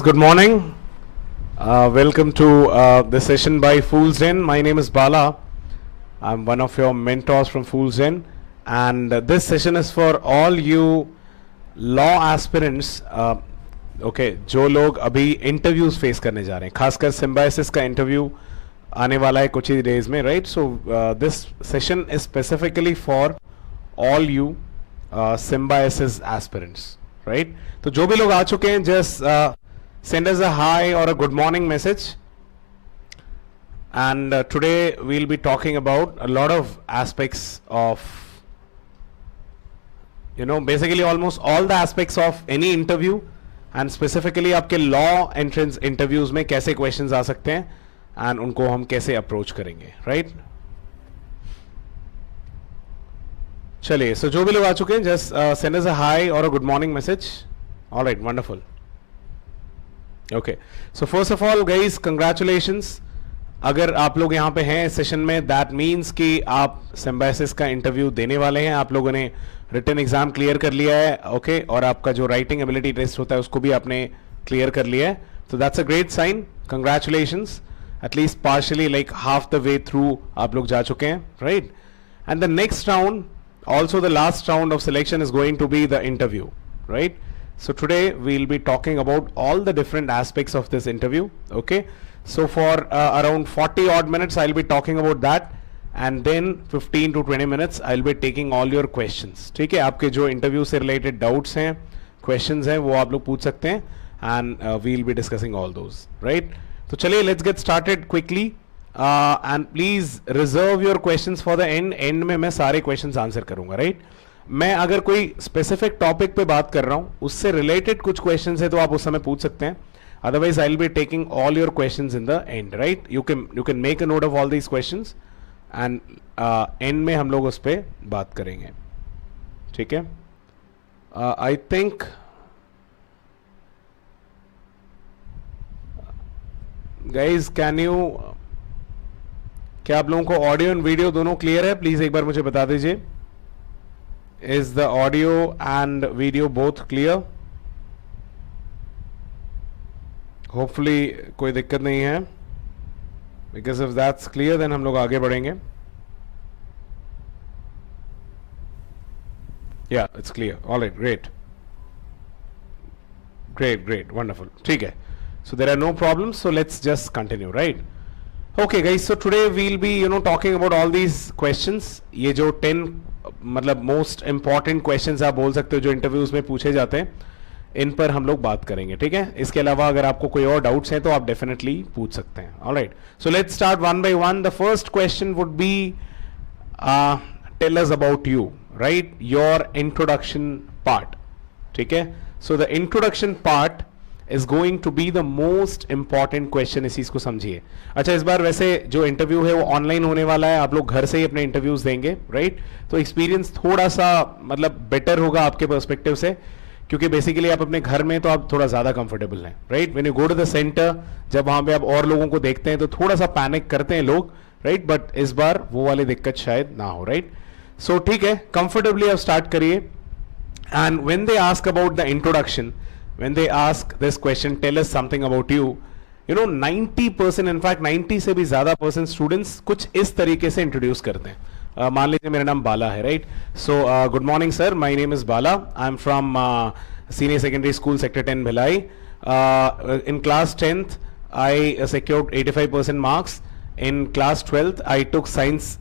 Good morning. Welcome to this session by Fool's Den. My name is Bala. I'm one of your mentors from Fool's Den, and this session is for all you law aspirants. Okay, जो लोग अभी interviews face करने जा रहे हैं, खासकर Symbiosis का interview आने वाला है कुछ ही days में, right? So this session is specifically for all you Symbiosis aspirants, right? तो जो भी लोग आ चुके हैं, just send us a hi or a good morning message. And today we'll be talking about a lot of aspects of, basically almost all the aspects of any interview, and specifically आपके law entrance interviews में कैसे questions आ सकते हैं and उनको हम कैसे approach करेंगे, right? चलिए, so जो भी लोग आ चुके हैं, just send us a hi or a good morning message. All right, wonderful. Okay, so first of all guys, congratulations. अगर आप लोग यहाँ पे हैं सेशन में, that means कि आप Symbiosis का इंटरव्यू देने वाले हैं. आप लोगों ने रिटन एग्जाम क्लियर कर लिया है, ओके, और आपका जो राइटिंग एबिलिटी टेस्ट होता है उसको भी आपने क्लियर कर लिया है. तो that's a great sign. Congratulations. At least partially like half the way through आप लोग जा चुके हैं, right? And the next round, also the last round of selection is going to be the interview, right? So today we'll be talking about all the different aspects of this interview, okay? So for around 40 odd minutes I'll be talking about that, and then 15 to 20 minutes I'll be taking all your questions. ठीक है, आपके जो interview से related doubts हैं, questions हैं, वो आप लोग पूछ सकते हैं, and we'll be discussing all those, right? तो चलिए, let's get started quickly, and please reserve your questions for the end में मैं सारे questions answer करूँगा, right? मैं अगर कोई स्पेसिफिक टॉपिक पे बात कर रहा हूं, उससे रिलेटेड कुछ क्वेश्चंस है तो आप उस समय पूछ सकते हैं. Otherwise I will be taking all your questions in the end, right? You can make a note of all these questions, and and में हम लोग उस पर बात करेंगे, ठीक है? I think guys, can you, क्या आप लोगों को ऑडियो एंड वीडियो दोनों क्लियर है? प्लीज एक बार मुझे बता दीजिए. Is the audio and video both clear? Hopefully कोई दिक्कत नहीं है. Because if that's clear, then हम लोग आगे बढ़ेंगे. Yeah, it's clear. All right, great. Great, wonderful. ठीक है. So there are no problems. So let's just continue, right? Okay, guys. So today we'll be, talking about all these questions. ये जो 10 मतलब most important questions आप बोल सकते हो जो इंटरव्यूज में पूछे जाते हैं, इन पर हम लोग बात करेंगे, ठीक है? इसके अलावा अगर आपको कोई और डाउट्स हैं तो आप डेफिनेटली पूछ सकते हैं. Alright, so let's start one by one. The first question would be, tell us about you, right? Your introduction part, ठीक है? So the introduction part is going to be the most important question. इस चीज को समझिए. अच्छा, इस बार वैसे जो इंटरव्यू है वो ऑनलाइन होने वाला है, आप लोग घर से ही अपने इंटरव्यूज देंगे, राइट? तो एक्सपीरियंस थोड़ा सा मतलब बेटर होगा आपके पर्सपेक्टिव से, क्योंकि बेसिकली आप अपने घर में तो आप थोड़ा ज्यादा कंफर्टेबल हैं, right? When you go to the centre, जब वहां पे आप और लोगों को देखते हैं तो थोड़ा सा पैनिक करते हैं लोग, राइट? बट इस बार वो वाली दिक्कत शायद ना हो, राइट? सो ठीक है, कंफर्टेबली आप स्टार्ट करिए. And when they ask about the introduction, when they ask this question, tell us something about you, 90%, in fact 90 से भी ज्यादा % स्टूडेंट्स कुछ इस तरीके से इंट्रोड्यूस करते हैं. मान लीजिए मेरा नाम बाला है, right? So good morning sir, my name is Bala, I am from senior secondary school sector 10 Bhilai. In class 10th I secured 85% marks. In class 12th I took science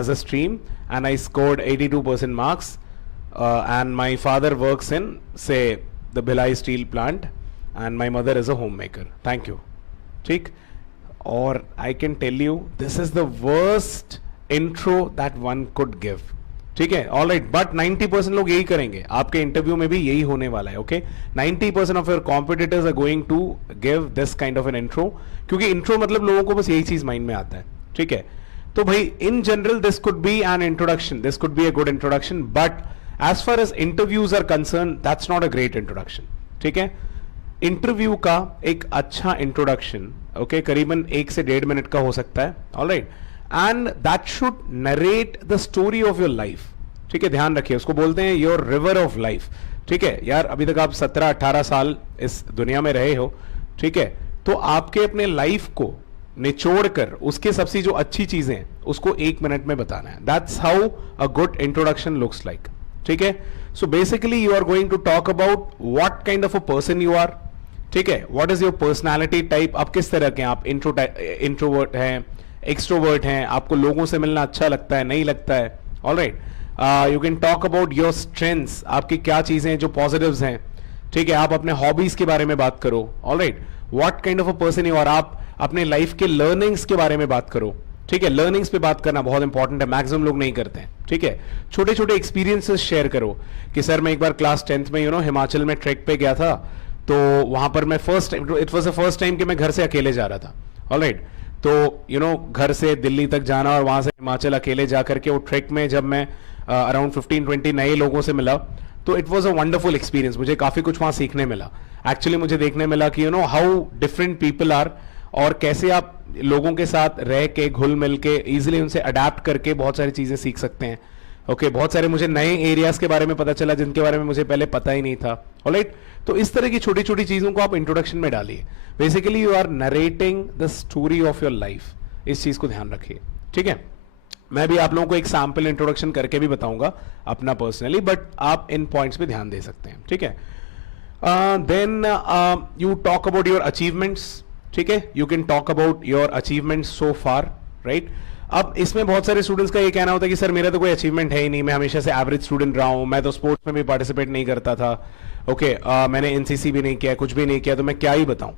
as a stream and I scored 82% marks, and my father works in, say, the Bhilai steel plant, and my mother is a homemaker. Thank you. ठीक? और I can tell you this is the worst intro that one could give. ठीक है? All right, but 90% लोग यही करेंगे. आपके interview में भी यही होने वाला है, okay? 90% of your competitors are going to give this kind of an intro, क्योंकि intro मतलब लोगों को बस यही चीज माइंड में आता है, ठीक है? तो भाई in general this could be an introduction, this could be a good introduction, but as far as interviews are concerned, that's not a great introduction. ठीक है? इंटरव्यू का एक अच्छा इंट्रोडक्शन, ओके, करीबन 1 से 1.5 मिनट का हो सकता है, alright, and that should narrate the story of your life. ठीक है, ध्यान रखिए, उसको बोलते हैं योर रिवर ऑफ लाइफ. ठीक है यार, अभी तक आप 17-18 साल इस दुनिया में रहे हो, ठीक है, तो आपके अपने लाइफ को निचोड़ कर उसके सबसे जो अच्छी चीजें हैं उसको 1 मिनट में बताना है. That's how a good introduction looks like. ठीक है, so basically you are going to talk about what kind of a person you are. ठीक है, what is your personality type, आप किस तरह के हैं, आप इंट्रोवर्ट हैं, एक्सट्रोवर्ट हैं, आपको लोगों से मिलना अच्छा लगता है, नहीं लगता है. Alright, you can talk about your strengths, आपकी क्या चीजें हैं जो पॉजिटिव्स हैं. ठीक है, आप अपने हॉबीज के बारे में बात करो. Alright, what kind of a person you are, आप अपने लाइफ के लर्निंग्स के बारे में बात करो. ठीक है, लर्निंग्स पे बात करना बहुत इंपॉर्टेंट है, मैक्सिमम लोग नहीं करते हैं. ठीक है, छोटे छोटे एक्सपीरियंसेस शेयर करो कि सर मैं एक बार क्लास 10th में हिमाचल में ट्रैक पे गया था, तो वहां पर मैं first time, it was the first time कि मैं घर से अकेले जा रहा था. ऑलराइट, तो घर से दिल्ली तक जाना और वहां से हिमाचल अकेले जा करके वो ट्रैक में जब मैं अराउंड 15-20 नए लोगों से मिला, तो it was a wonderful experience. मुझे काफी कुछ वहां सीखने मिला. एक्चुअली मुझे देखने मिला कि हाउ डिफरेंट पीपल आर, और कैसे आप लोगों के साथ रह के घुल मिल के इजिली उनसे अडेप्ट करके बहुत सारी चीजें सीख सकते हैं. ओके, बहुत सारे मुझे नए एरियाज के बारे में पता चला जिनके बारे में मुझे पहले पता ही नहीं था. ऑलराइट, तो इस तरह की छोटी छोटी चीजों को आप इंट्रोडक्शन में डालिए. Basically you are narrating the story of your life. इस चीज को ध्यान रखिए. ठीक है, मैं भी आप लोगों को एक सैंपल इंट्रोडक्शन करके भी बताऊंगा अपना पर्सनली, बट आप इन पॉइंट्स पे ध्यान दे सकते हैं. ठीक है, then you talk about your achievements. ठीक है, you can talk about your achievements so far. Right, अब इसमें बहुत सारे स्टूडेंट्स का ये कहना होता है कि सर मेरा तो कोई अचीवमेंट है ही नहीं, मैं हमेशा से एवरेज स्टूडेंट रहा हूं, मैं तो स्पोर्ट्स में भी पार्टिसिपेट नहीं करता था. ओके, मैंने एनसीसी भी नहीं किया, कुछ भी नहीं किया, तो मैं क्या ही बताऊं.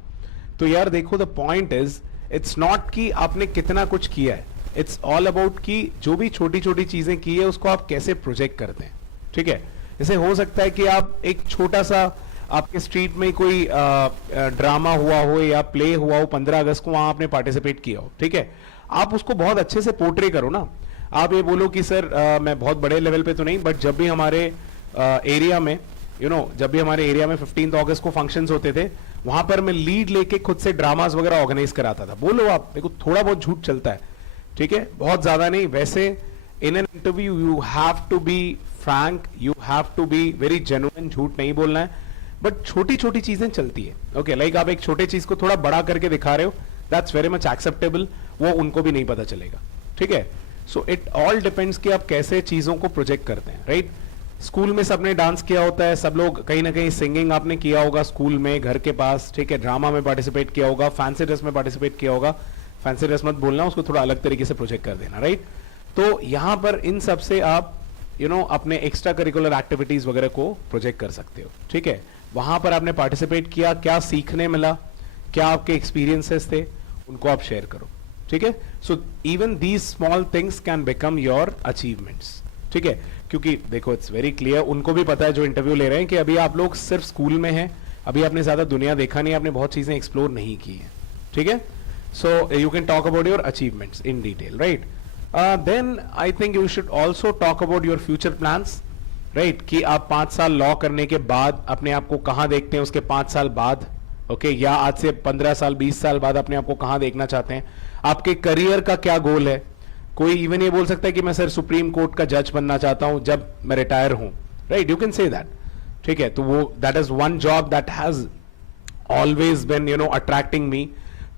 तो यार देखो, the point is it's not कि आपने कितना कुछ किया है, इट्स ऑल अबाउट कि जो भी छोटी छोटी चीजें की है उसको आप कैसे प्रोजेक्ट करते हैं. ठीक है, जैसे हो सकता है कि आप एक छोटा सा आपके स्ट्रीट में कोई ड्रामा हुआ हो या प्ले हुआ हो 15 अगस्त को, वहां आपने पार्टिसिपेट किया हो. ठीक है, आप उसको बहुत अच्छे से पोर्ट्रे करो ना. आप ये बोलो कि सर मैं बहुत बड़े लेवल पे तो नहीं, बट जब भी हमारे एरिया में जब भी हमारे एरिया में 15 अगस्त को फंक्शंस होते थे, वहां पर मैं लीड लेके खुद से ड्रामास वगैरह ऑर्गेनाइज कराता था. बोलो आप, देखो थोड़ा बहुत झूठ चलता है. ठीक है, बहुत ज्यादा नहीं. वैसे in an interview you have to be frank, you have to be very genuine. झूठ नहीं बोलना है, बट छोटी छोटी चीजें चलती है. ओके, लाइक आप एक छोटे चीज को थोड़ा बड़ा करके दिखा रहे हो, दैट्स वेरी मच एक्सेप्टेबल. वो उनको भी नहीं पता चलेगा. ठीक है, सो इट ऑल डिपेंड्स कि आप कैसे चीजों को प्रोजेक्ट करते हैं. राइट, स्कूल में सबने डांस किया होता है, सब लोग कहीं ना कहीं सिंगिंग आपने किया होगा स्कूल में, घर के पास. ठीक है, ड्रामा में पार्टिसिपेट किया होगा, फैंसी ड्रेस में पार्टिसिपेट किया होगा. फैंसी ड्रेस मत बोलना, उसको थोड़ा अलग तरीके से प्रोजेक्ट कर देना. राइट, तो यहां पर इन सब से आप अपने एक्स्ट्रा करिकुलर एक्टिविटीज वगैरह को प्रोजेक्ट कर सकते हो. ठीक है, वहां पर आपने पार्टिसिपेट किया, क्या सीखने मिला, क्या आपके एक्सपीरियंसेस थे, उनको आप शेयर करो. ठीक है, so even these small things can become your achievements. ठीक है, क्योंकि देखो इट्स वेरी क्लियर, उनको भी पता है जो इंटरव्यू ले रहे हैं कि अभी आप लोग सिर्फ स्कूल में हैं, अभी आपने ज्यादा दुनिया देखा नहीं, आपने बहुत चीजें एक्सप्लोर नहीं की है. ठीक है, so you can talk about your achievements in detail. Right, then I think you should also talk about your future plans. Right, कि आप 5 साल लॉ करने के बाद अपने आप को कहां देखते हैं उसके 5 साल बाद. ओके, या आज से 15 साल 20 साल बाद अपने आप को कहां देखना चाहते हैं, आपके करियर का क्या गोल है. कोई इवन ये बोल सकता है कि मैं सर सुप्रीम कोर्ट का जज बनना चाहता हूं जब मैं रिटायर हूं. Right, you can say that. ठीक है, तो वो that is one job that has always been attracting me.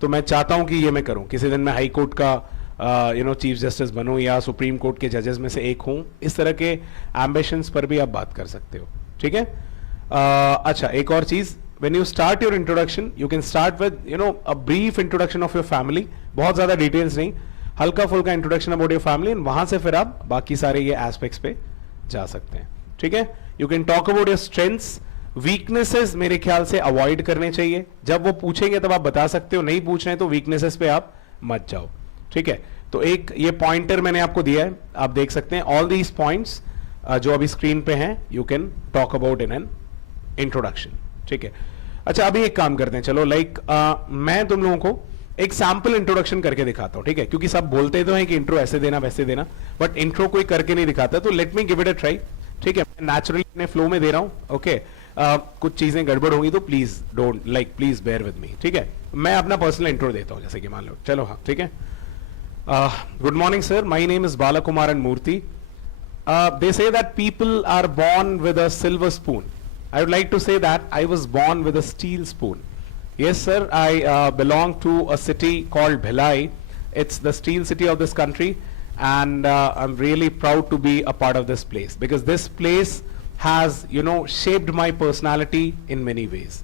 तो मैं चाहता हूं कि ये मैं करूं, किसी दिन मैं हाई कोर्ट का चीफ जस्टिस बनूं या सुप्रीम कोर्ट के जजेस में से एक हूं. इस तरह के एम्बिशंस पर भी आप बात कर सकते हो. ठीक है, अच्छा एक और चीज, when you start your introduction you can start with a brief introduction of your family. बहुत ज्यादा डिटेल्स नहीं, हल्का फुल्का इंट्रोडक्शन अबाउट योर फैमिली, वहां से फिर आप बाकी सारे ये एस्पेक्ट्स पे जा सकते हैं. ठीक है, you can talk about your strengths. Weaknesses मेरे ख्याल से अवॉइड करने चाहिए. जब वो पूछेंगे तब आप बता सकते हो, नहीं पूछ रहे हैं तो वीकनेसेस पे आप मत जाओ. ठीक है, तो एक ये पॉइंटर मैंने आपको दिया है, आप देख सकते हैं. ऑल दीज पॉइंट्स जो अभी स्क्रीन पे हैं you can talk about in an introduction. ठीक है, अच्छा अभी एक काम करते हैं, चलो लाइक मैं तुम लोगों को एक सैंपल इंट्रोडक्शन करके दिखाता हूं. ठीक है, क्योंकि सब बोलते तो हैं कि इंट्रो ऐसे देना वैसे देना, बट इंट्रो कोई करके नहीं दिखाता, तो let me give it a try. ठीक है, मैं नेचुरली अपने फ्लो में दे रहा हूं. ओके, कुछ चीजें गड़बड़ होंगी तो please don't please bear with me. ठीक है, मैं अपना पर्सनल इंट्रो देता हूं, जैसे कि मान लो, चलो हाँ ठीक है. Good morning sir, my name is Balakumaran Murthy. They say that people are born with a silver spoon. I would like to say that I was born with a steel spoon. Yes, sir, I belong to a city called Bhilai. It's the steel city of this country, and I'm really proud to be a part of this place because this place has, shaped my personality in many ways.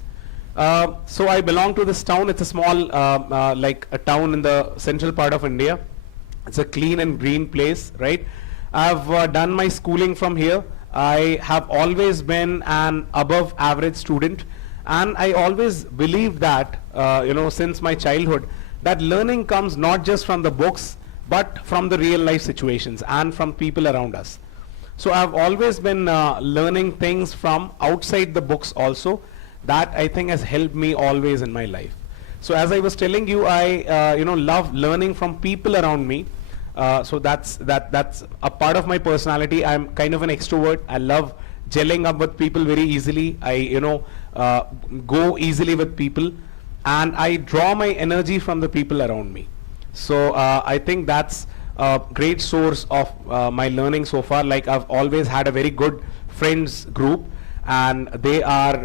So I belong to this town. It's a small, like a town in the central part of India. It's a clean and green place, right? I've done my schooling from here. I have always been an above average student, and I always believed that, since my childhood, that learning comes not just from the books, but from the real life situations and from people around us. So I've always been learning things from outside the books also. That I think has helped me always in my life. So as I was telling you, I love learning from people around me. So that's a part of my personality. I'm kind of an extrovert. I love gelling up with people very easily. I go easily with people, and I draw my energy from the people around me. So I think that's a great source of my learning so far. Like I've always had a very good friends group, and they are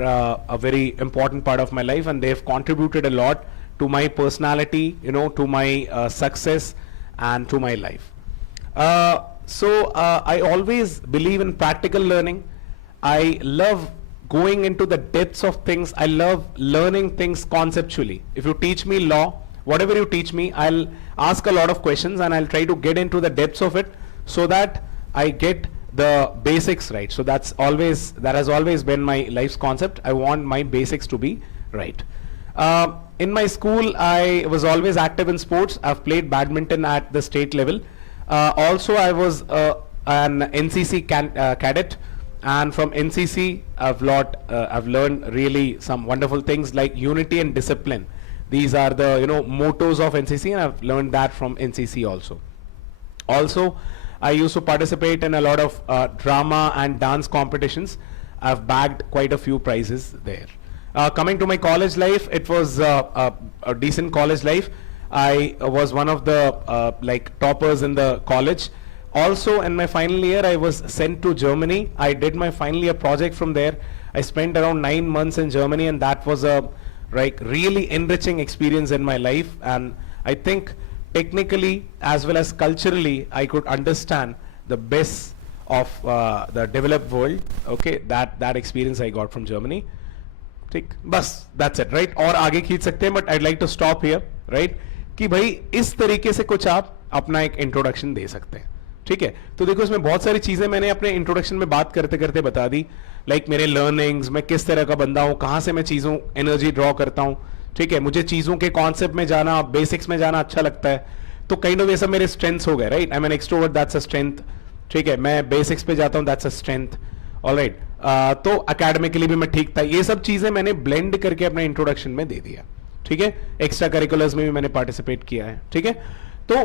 a very important part of my life, and they've contributed a lot to my personality, to my success and to my life. So I always believe in practical learning. I love going into the depths of things. I love learning things conceptually. If you teach me law, whatever you teach me, I'll ask a lot of questions and I'll try to get into the depths of it so that I get the basics right. So that has always been my life's concept. I want my basics to be right. In my school, I was always active in sports. I've played badminton at the state level. Also, I was an NCC cadet, and from NCC, I've learned really some wonderful things like unity and discipline. These are the mottos of NCC, and I've learned that from NCC also. Also, I used to participate in a lot of drama and dance competitions. I've bagged quite a few prizes there. Coming to my college life, it was a decent college life. I was one of the toppers in the college. Also, in my final year, I was sent to Germany. I did my final year project from there. I spent around 9 months in Germany, and that was a really enriching experience in my life. And I think technically as well as culturally, I could understand the best of the developed world. Okay, that experience I got from Germany. ठीक बस that's it, right? और आगे खींच सकते हैं, but I'd like to stop here, right? कि भाई इस तरीके से कुछ आप अपना एक इंट्रोडक्शन दे सकते हैं. ठीक है, तो देखो इसमें बहुत सारी चीजें मैंने अपने इंट्रोडक्शन में बात करते करते बता दी. लाइक मेरे लर्निंग्स, मैं किस तरह का बंदा हूँ, कहाँ से मैं चीजों एनर्जी ड्रॉ करता हूँ. ठीक है, मुझे चीजों के कॉन्सेप्ट में जाना, बेसिक्स में जाना अच्छा लगता है. तो काइंड ऑफ ये सब मेरे स्ट्रेंथ्स हो गए, right? I am an extrovert, that's a strength. ठीक है, मैं बेसिक्स पे जाता हूँ, दैट्स अ स्ट्रेंथ. ऑलराइट, तो अकेडमिकली भी मैं ठीक था. ये सब चीजें मैंने ब्लेंड करके अपने इंट्रोडक्शन में दे दिया. ठीक है, एक्स्ट्रा करिकुलर्स में भी मैंने पार्टिसिपेट किया है. ठीक है, तो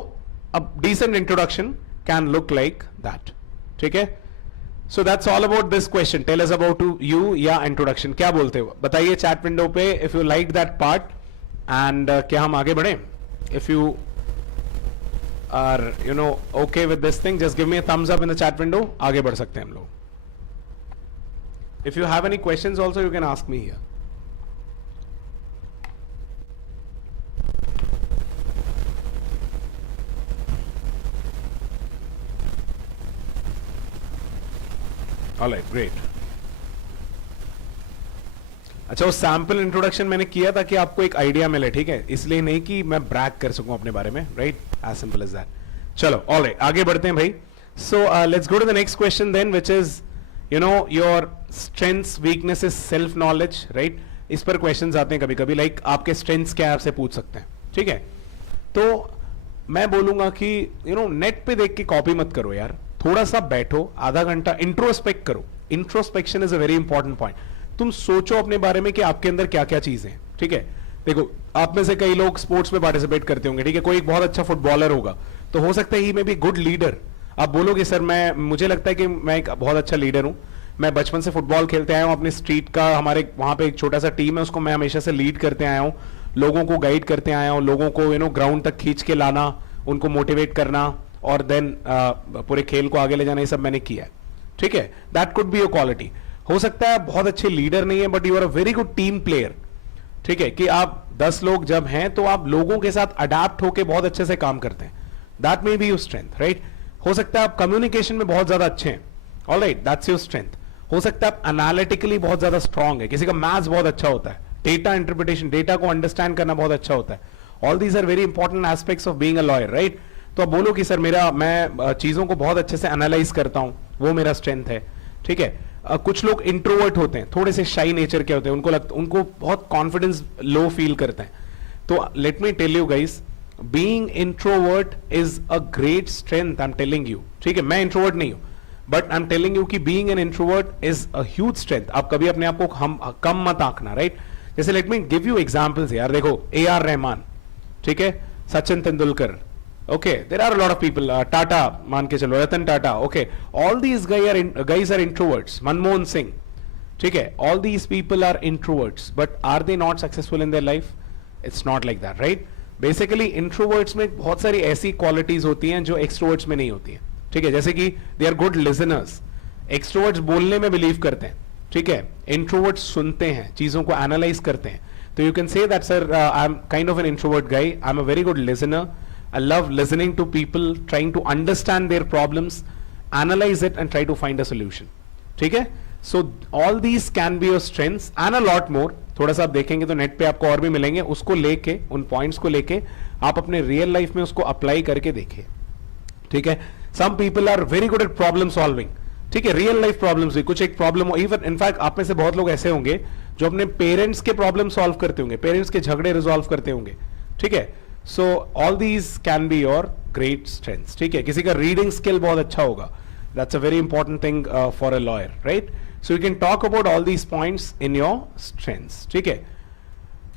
अब decent introduction can look like that. ठीक है, so that's all about this question. Tell us about you या इंट्रोडक्शन. क्या बोलते हो बताइए चैट विंडो पे if you like that part. And क्या हम आगे बढ़े? If you are okay with this thing, just give me a thumbs up in the chat window. आगे बढ़ सकते हैं हम लोग. If you have any questions also, you can ask me here. All right, great. अच्छा, वो sample introduction मैंने किया था कि आपको एक आइडिया मिले. ठीक है, इसलिए नहीं कि मैं ब्रैग कर सकूं अपने बारे में, राइट? As simple as that. चलो, ऑल राइट, आगे बढ़ते हैं भाई. So let's go to the next question then, which is your strengths, weaknesses, self knowledge, right? इस पर क्वेश्चंस आते हैं कभी कभी, लाइक आपके स्ट्रेंथ्स क्या आपसे पूछ सकते हैं. ठीक है, तो मैं बोलूंगा कि नेट पे देख के कॉपी मत करो यार. थोड़ा सा बैठो, आधा घंटा इंट्रोस्पेक्ट करो. Introspection is a very important point. तुम सोचो अपने बारे में कि आपके अंदर क्या क्या चीजें हैं. ठीक है, देखो आप में से कई लोग स्पोर्ट्स में पार्टिसिपेट करते होंगे. ठीक है, कोई एक बहुत अच्छा फुटबॉलर होगा, तो हो सकता है ही मे बी गुड लीडर. आप बोलोगे सर मुझे लगता है कि मैं एक बहुत अच्छा लीडर हूं. मैं बचपन से फुटबॉल खेलते आया हूं. अपने स्ट्रीट का हमारे वहां पे एक छोटा सा टीम है, उसको मैं हमेशा से लीड करते आया हूं. लोगों को गाइड करते आया हूं, लोगों को ग्राउंड तक खींच के लाना, उनको मोटिवेट करना और देन पूरे खेल को आगे ले जाना, ये सब मैंने किया है. ठीक है, that could be your quality. हो सकता है आप बहुत अच्छे लीडर नहीं है but you are a very good team player, ठीक है, कि आप 10 लोग जब हैं तो आप लोगों के साथ अडेप्ट होके बहुत अच्छे से काम करते हैं, that may be your strength, right. हो सकता है आप कम्युनिकेशन में बहुत ज्यादा अच्छे हैं, ऑलराइट, दैट्स योर स्ट्रेंथ। हो सकता है आप एनालिटिकली बहुत ज्यादा स्ट्रांग है, किसी का मैथ्स बहुत अच्छा होता है, डेटा इंटरप्रिटेशन, डेटा को अंडरस्टैंड करना बहुत अच्छा होता है, all these are very important aspects of being a lawyer, right. तो आप बोलो कि सर मैं चीजों को बहुत अच्छे से एनालाइज करता हूं, वो मेरा स्ट्रेंथ है, ठीक है। कुछ लोग इंट्रोवर्ट होते हैं, थोड़े से शाई नेचर के होते हैं, उनको बहुत कॉन्फिडेंस लो फील करते हैं। तो let me tell you guys, being introvert is a great strength, I am telling you, ठीक है। मैं इंट्रोवर्ट नहीं हूं but I am telling you कि being an introvert is a huge strength. आप कभी अपने आप को कम मत आंकना, राइट। जैसे let me give you examples यार, देखो AR रहमान, ठीक है, Sachin Tendulkar, okay, there are a lot of people, Tata मान के चलो, Ratan Tata, okay, all these guys are introverts, Manmohan Singh, ठीक है, all these people are introverts, but are they not successful in their life? It's not like that, right? Basically introverts में बहुत सारी ऐसी qualities होती हैं जो extroverts में नहीं होती हैं, ठीक है, जैसे कि they are good listeners, extroverts बोलने में believe करते हैं, ठीक है, introverts सुनते हैं, चीजों को analyze करते हैं। तो you can say that sir, I'm kind of an introvert guy, I'm a very good listener, I love listening to people, trying to understand their problems, analyze it and try to find a solution, ठीक है। So all these can be your strengths and a lot more. थोड़ा सा आप देखेंगे तो net पे आपको और भी मिलेंगे, उसको लेके, उन पॉइंट्स को लेके आप अपने रियल लाइफ में उसको अप्लाई करके देखिए, ठीक है। Some people are very good at problem solving, ठीक है, रियल लाइफ प्रॉब्लम्स भी, कुछ एक प्रॉब्लम हो, इवन इनफैक्ट आप में से बहुत लोग ऐसे होंगे जो अपने पेरेंट्स के प्रॉब्लम सॉल्व करते होंगे, पेरेंट्स के झगड़े रिजॉल्व करते होंगे, ठीक है। So all these can be your great strengths, ठीक है। किसी का रीडिंग स्किल बहुत अच्छा होगा, that's a very important thing for a lawyer, right? So you can talk about all these points in your strengths, ठीक है।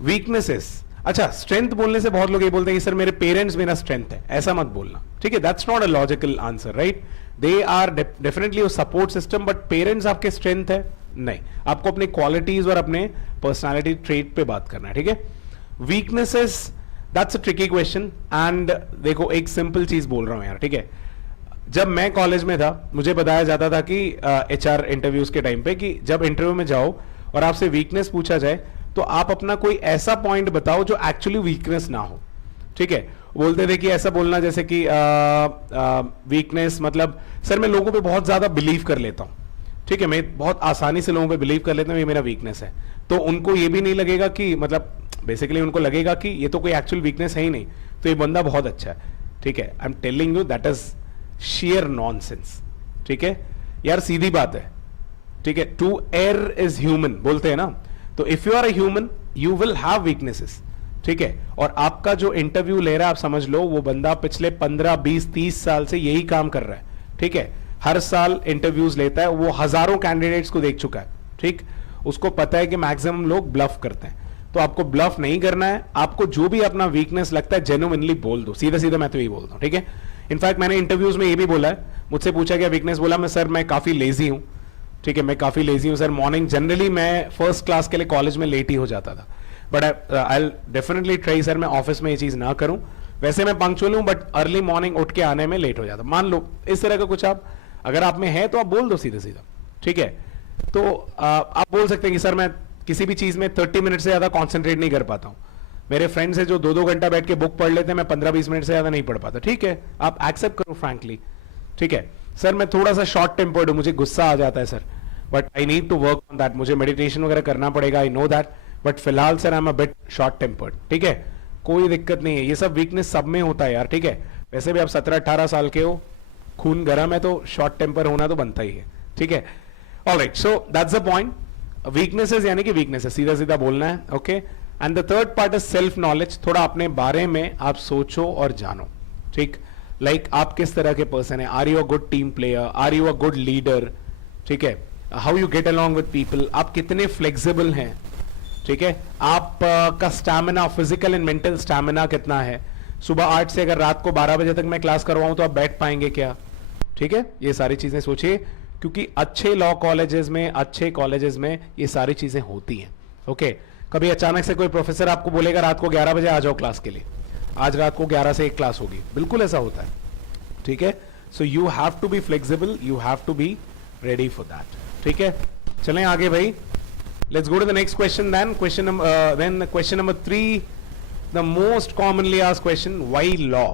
weaknesses, अच्छा, स्ट्रेंथ बोलने से बहुत लोग ये बोलते हैं कि सर मेरे पेरेंट्स मेरा स्ट्रेंथ है, ऐसा मत बोलना, ठीक है, that's not a logical answer, right. They are definitely your support system but parents आपके स्ट्रेंथ है नहीं, आपको अपने क्वालिटीज और अपने पर्सनालिटी ट्रेट पे बात करना है, ठीक है। Weaknesses, that's a tricky question and देखो एक सिंपल चीज बोल रहा हूं यार, ठीक है। जब मैं कॉलेज में था मुझे बताया जाता था कि HR इंटरव्यूज के टाइम पे कि जब इंटरव्यू में जाओ और आपसे वीकनेस पूछा जाए तो आप अपना कोई ऐसा पॉइंट बताओ जो एक्चुअली वीकनेस ना हो, ठीक है। बोलते थे कि ऐसा बोलना जैसे कि वीकनेस मतलब सर मैं लोगों पे बहुत ज्यादा बिलीव कर लेता हूं, ठीक है, मैं बहुत आसानी से लोगों पे बिलीव कर लेता हूं, ये मेरा वीकनेस है। तो उनको ये भी नहीं लगेगा कि मतलब बेसिकली उनको लगेगा कि ये तो कोई एक्चुअल वीकनेस है ही नहीं, तो ये बंदा बहुत अच्छा है, ठीक है। आई am telling you that is share nonsense, ठीक है यार, सीधी बात है, ठीक है। टू एयर इज ह्यूमन बोलते हैं ना, तो if you are a human you will have weaknesses, ठीक है। और आपका जो इंटरव्यू ले रहा है आप समझ लो वो बंदा पिछले 15, 20, 30 साल से यही काम कर रहा है, ठीक है। हर साल इंटरव्यूज लेता है, वो हजारों कैंडिडेट्स को देख चुका है, ठीक, उसको पता है कि मैक्सिमम लोग ब्लफ करते हैं। तो आपको ब्लफ नहीं करना है, आपको जो भी अपना वीकनेस लगता है जेन्युइनली बोल दो, सीधा सीधा मैं तो यही बोलता हूं, ठीक है। इनफैक्ट मैंने इंटरव्यूज में ये भी बोला है, मुझसे पूछा गया वीकनेस, बोला मैं सर मैं काफी लेजी हूं, ठीक है, मैं काफी लेजी हूं सर, मॉर्निंग जनरली मैं फर्स्ट क्लास के लिए कॉलेज में लेट ही हो जाता था, but I definitely try sir मैं ऑफिस में ये चीज ना करूं, वैसे मैं पंक्चुअल हूं बट अर्ली मॉर्निंग उठ के आने में लेट हो जाता। मान लो इस तरह का कुछ आप अगर आप में है तो आप बोल दो सीधा सीधा, ठीक है। तो आप बोल सकते हैं कि सर मैं किसी भी चीज में 30 मिनट से ज्यादा कॉन्सेंट्रेट नहीं कर पाता हूं, मेरे फ्रेंड्स है जो 2-2 घंटा बैठ के बुक पढ़ लेते हैं, मैं 15-20 मिनट से ज्यादा नहीं पढ़ पाता, ठीक है, आप एक्सेप्ट करो फ्रैंकली, ठीक है। सर मैं थोड़ा सा शॉर्ट टेम्पर्ड हूं, मुझे गुस्सा आ जाता है sir, but I need to work on that, मुझे मेडिटेशन वगैरह करना पड़ेगा, आई नो दैट, बट फिलहाल sir I am a bit short tempered, ठीक है, कोई दिक्कत नहीं है, ये सब वीकनेस सब में होता है यार, ठीक है। वैसे भी आप 17-18 साल के हो, खून गर्म है तो शॉर्ट टेम्पर होना तो बनता ही है, ठीक है। Alright, so that's the point, weaknesses यानी कि वीकनेसेस सीधा सीधा बोलना है, okay. And the third part is self knowledge, थोड़ा अपने बारे में आप सोचो और जानो, ठीक, लाइक आप किस तरह के पर्सन है, are you a good team player, are you a good leader, ठीक है, how you get along with people, आप कितने फ्लेक्सिबल हैं, ठीक है, आप का stamina, physical and mental stamina कितना है, सुबह 8 से अगर रात को 12 बजे तक मैं क्लास करवाऊं तो आप बैठ पाएंगे क्या, ठीक है, ये सारी चीजें सोचिए, क्योंकि अच्छे लॉ कॉलेजेस में, अच्छे कॉलेजेस में ये सारी चीजें होती हैं, ओके। कभी अचानक से कोई प्रोफेसर आपको बोलेगा रात को 11 बजे आ जाओ क्लास के लिए, आज रात को 11 से 1 क्लास होगी, बिल्कुल ऐसा होता है, ठीक है। So you have to be flexible, you have to be ready for that, ठीक है। चलें आगे भाई. Let's go to the next question then. Question number 3, the most commonly asked question, why law?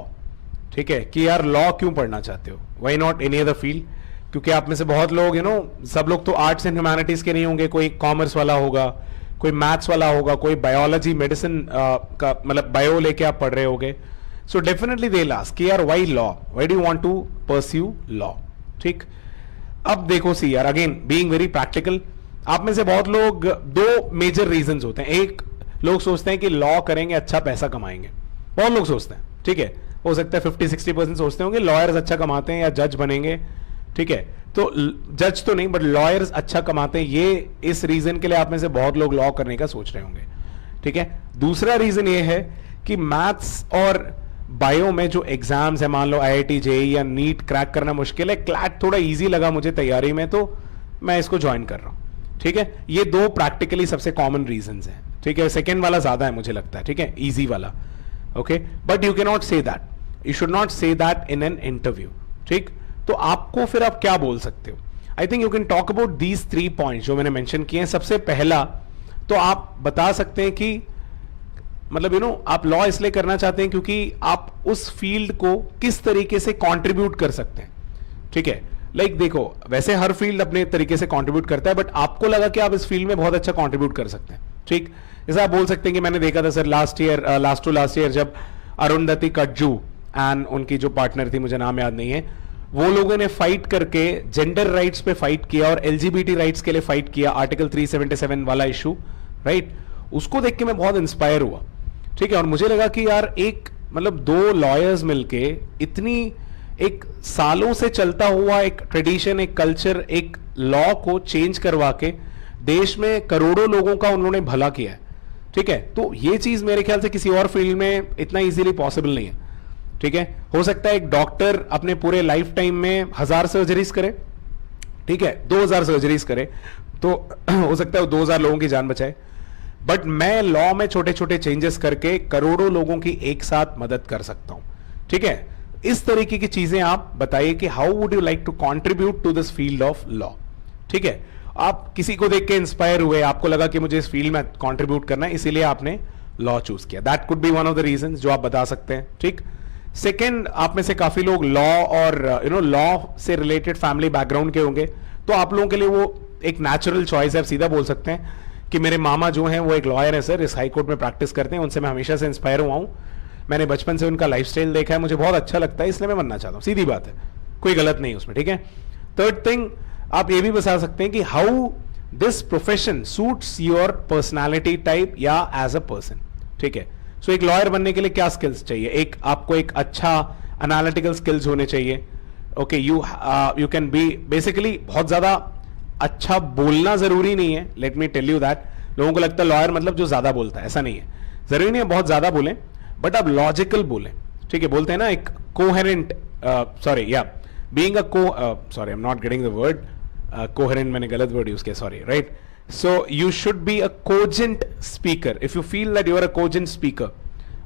ठीक है कि यार लॉ क्यों पढ़ना चाहते हो? Why not any other field? क्योंकि आप में से बहुत लोग सब लोग तो आर्ट्स एंड ह्यूमैनिटीज के नहीं होंगे, कोई कॉमर्स वाला होगा, कोई मैथ्स वाला होगा, कोई बायोलॉजी मेडिसिन का मतलब बायो लेके आप पढ़ रहे होगे. सो डेफिनेटली दे लास्ट कि यार why law, why do want to pursue law. ठीक, अब देखो सी यार, अगेन बीइंग वेरी प्रैक्टिकल, आप में से बहुत लोग, दो मेजर रीजंस होते हैं. एक, लोग सोचते हैं कि लॉ करेंगे अच्छा पैसा कमाएंगे. बहुत लोग सोचते हैं, ठीक है, हो सकता है 50-60% सोचते होंगे लॉयर्स अच्छा कमाते हैं या जज बनेंगे. ठीक है, तो जज तो नहीं बट लॉयर्स अच्छा कमाते हैं, ये इस रीजन के लिए आप में से बहुत लोग लॉ करने का सोच रहे होंगे. ठीक है, दूसरा रीजन ये है कि मैथ्स और बायो में जो एग्जाम्स है, मान लो IIT JEE या नीट क्रैक करना मुश्किल है, क्लैट थोड़ा इजी लगा मुझे तैयारी में तो मैं इसको ज्वाइन कर रहा हूं. ठीक है, ये दो प्रैक्टिकली सबसे कॉमन रीजंस हैं. ठीक है, सेकेंड वाला ज्यादा है मुझे लगता है. ठीक है, इजी वाला. Okay, but you can not say that, you should not say that in an interview. ठीक, तो आपको फिर आप क्या बोल सकते हो? आई think you can talk about these 3 points जो मैंने मेंशन किए हैं. सबसे पहला तो आप बता सकते हैं कि मतलब आप लॉ इसलिए करना चाहते हैं क्योंकि आप उस फील्ड को किस तरीके से कंट्रीब्यूट कर सकते हैं. ठीक है, लाइक देखो, वैसे हर फील्ड अपने तरीके से कंट्रीब्यूट करता है, बट आपको लगा कि आप इस फील्ड में बहुत अच्छा कंट्रीब्यूट कर सकते हैं. ठीक, जैसे आप बोल सकते हैं कि मैंने देखा था sir last to last year जब अरुंधति कटजू एंड उनकी जो पार्टनर थी, मुझे नाम याद नहीं है, वो लोगों ने फाइट करके जेंडर राइट्स पे फाइट किया और LGBT राइट्स के लिए फाइट किया, आर्टिकल 377 वाला इशू. राइट, उसको देख के मैं बहुत इंस्पायर हुआ. ठीक है, और मुझे लगा कि यार एक मतलब 2 लॉयर्स मिलके इतनी एक सालों से चलता हुआ एक ट्रेडिशन, एक कल्चर, एक लॉ को चेंज करवा के देश में करोड़ों लोगों का उन्होंने भला किया है. ठीक है, तो ये चीज मेरे ख्याल से किसी और फील्ड में इतना इजीली पॉसिबल नहीं है. ठीक है, हो सकता है एक डॉक्टर अपने पूरे लाइफ टाइम में 1000 सर्जरीज करे, ठीक है, 2000 सर्जरीज करे, तो हो सकता है 2000 लोगों की जान बचाए. बट मैं लॉ में छोटे छोटे चेंजेस करके करोड़ों लोगों की एक साथ मदद कर सकता हूं. ठीक है, इस तरीके की चीजें आप बताइए कि how would you like to contribute to this field of law. ठीक है, आप किसी को देख के इंस्पायर हुए, आपको लगा कि मुझे इस फील्ड में कंट्रीब्यूट करना है, इसीलिए आपने लॉ चूज किया. That could B one of the reasons जो आप बता सकते हैं. ठीक, सेकेंड, आप में से काफी लोग लॉ और लॉ से रिलेटेड फैमिली बैकग्राउंड के होंगे, तो आप लोगों के लिए वो एक नेचुरल चॉइस है. आप सीधा बोल सकते हैं कि मेरे मामा जो हैं वो एक लॉयर है सर, इस हाई कोर्ट में प्रैक्टिस करते हैं, उनसे मैं हमेशा से इंस्पायर हुआ हूं, मैंने बचपन से उनका लाइफस्टाइल देखा है, मुझे बहुत अच्छा लगता है, इसलिए मैं बनना चाहता हूं. सीधी बात है, कोई गलत नहीं उसमें. ठीक है, थर्ड थिंग, आप ये भी बता सकते हैं कि how this profession suits your personality type या एज अ पर्सन. ठीक है, सो एक लॉयर बनने के लिए क्या स्किल्स चाहिए? एक, आपको एक अच्छा एनालिटिकल स्किल्स होने चाहिए. Okay, you can be basically, बहुत ज्यादा अच्छा बोलना जरूरी नहीं है, let me tell you that. लोगों को लगता है लॉयर मतलब जो ज्यादा बोलता है, ऐसा नहीं है. जरूरी नहीं है बहुत ज्यादा बोलें, बट आप लॉजिकल बोलें. ठीक है, बोलते हैं ना एक कोहेरेंट, सॉरी या being a sorry I am not getting the word, coherent मैंने गलत वर्ड यूज किया, sorry. Right, so you should be a cogent speaker. If you feel that you are a cogent speaker,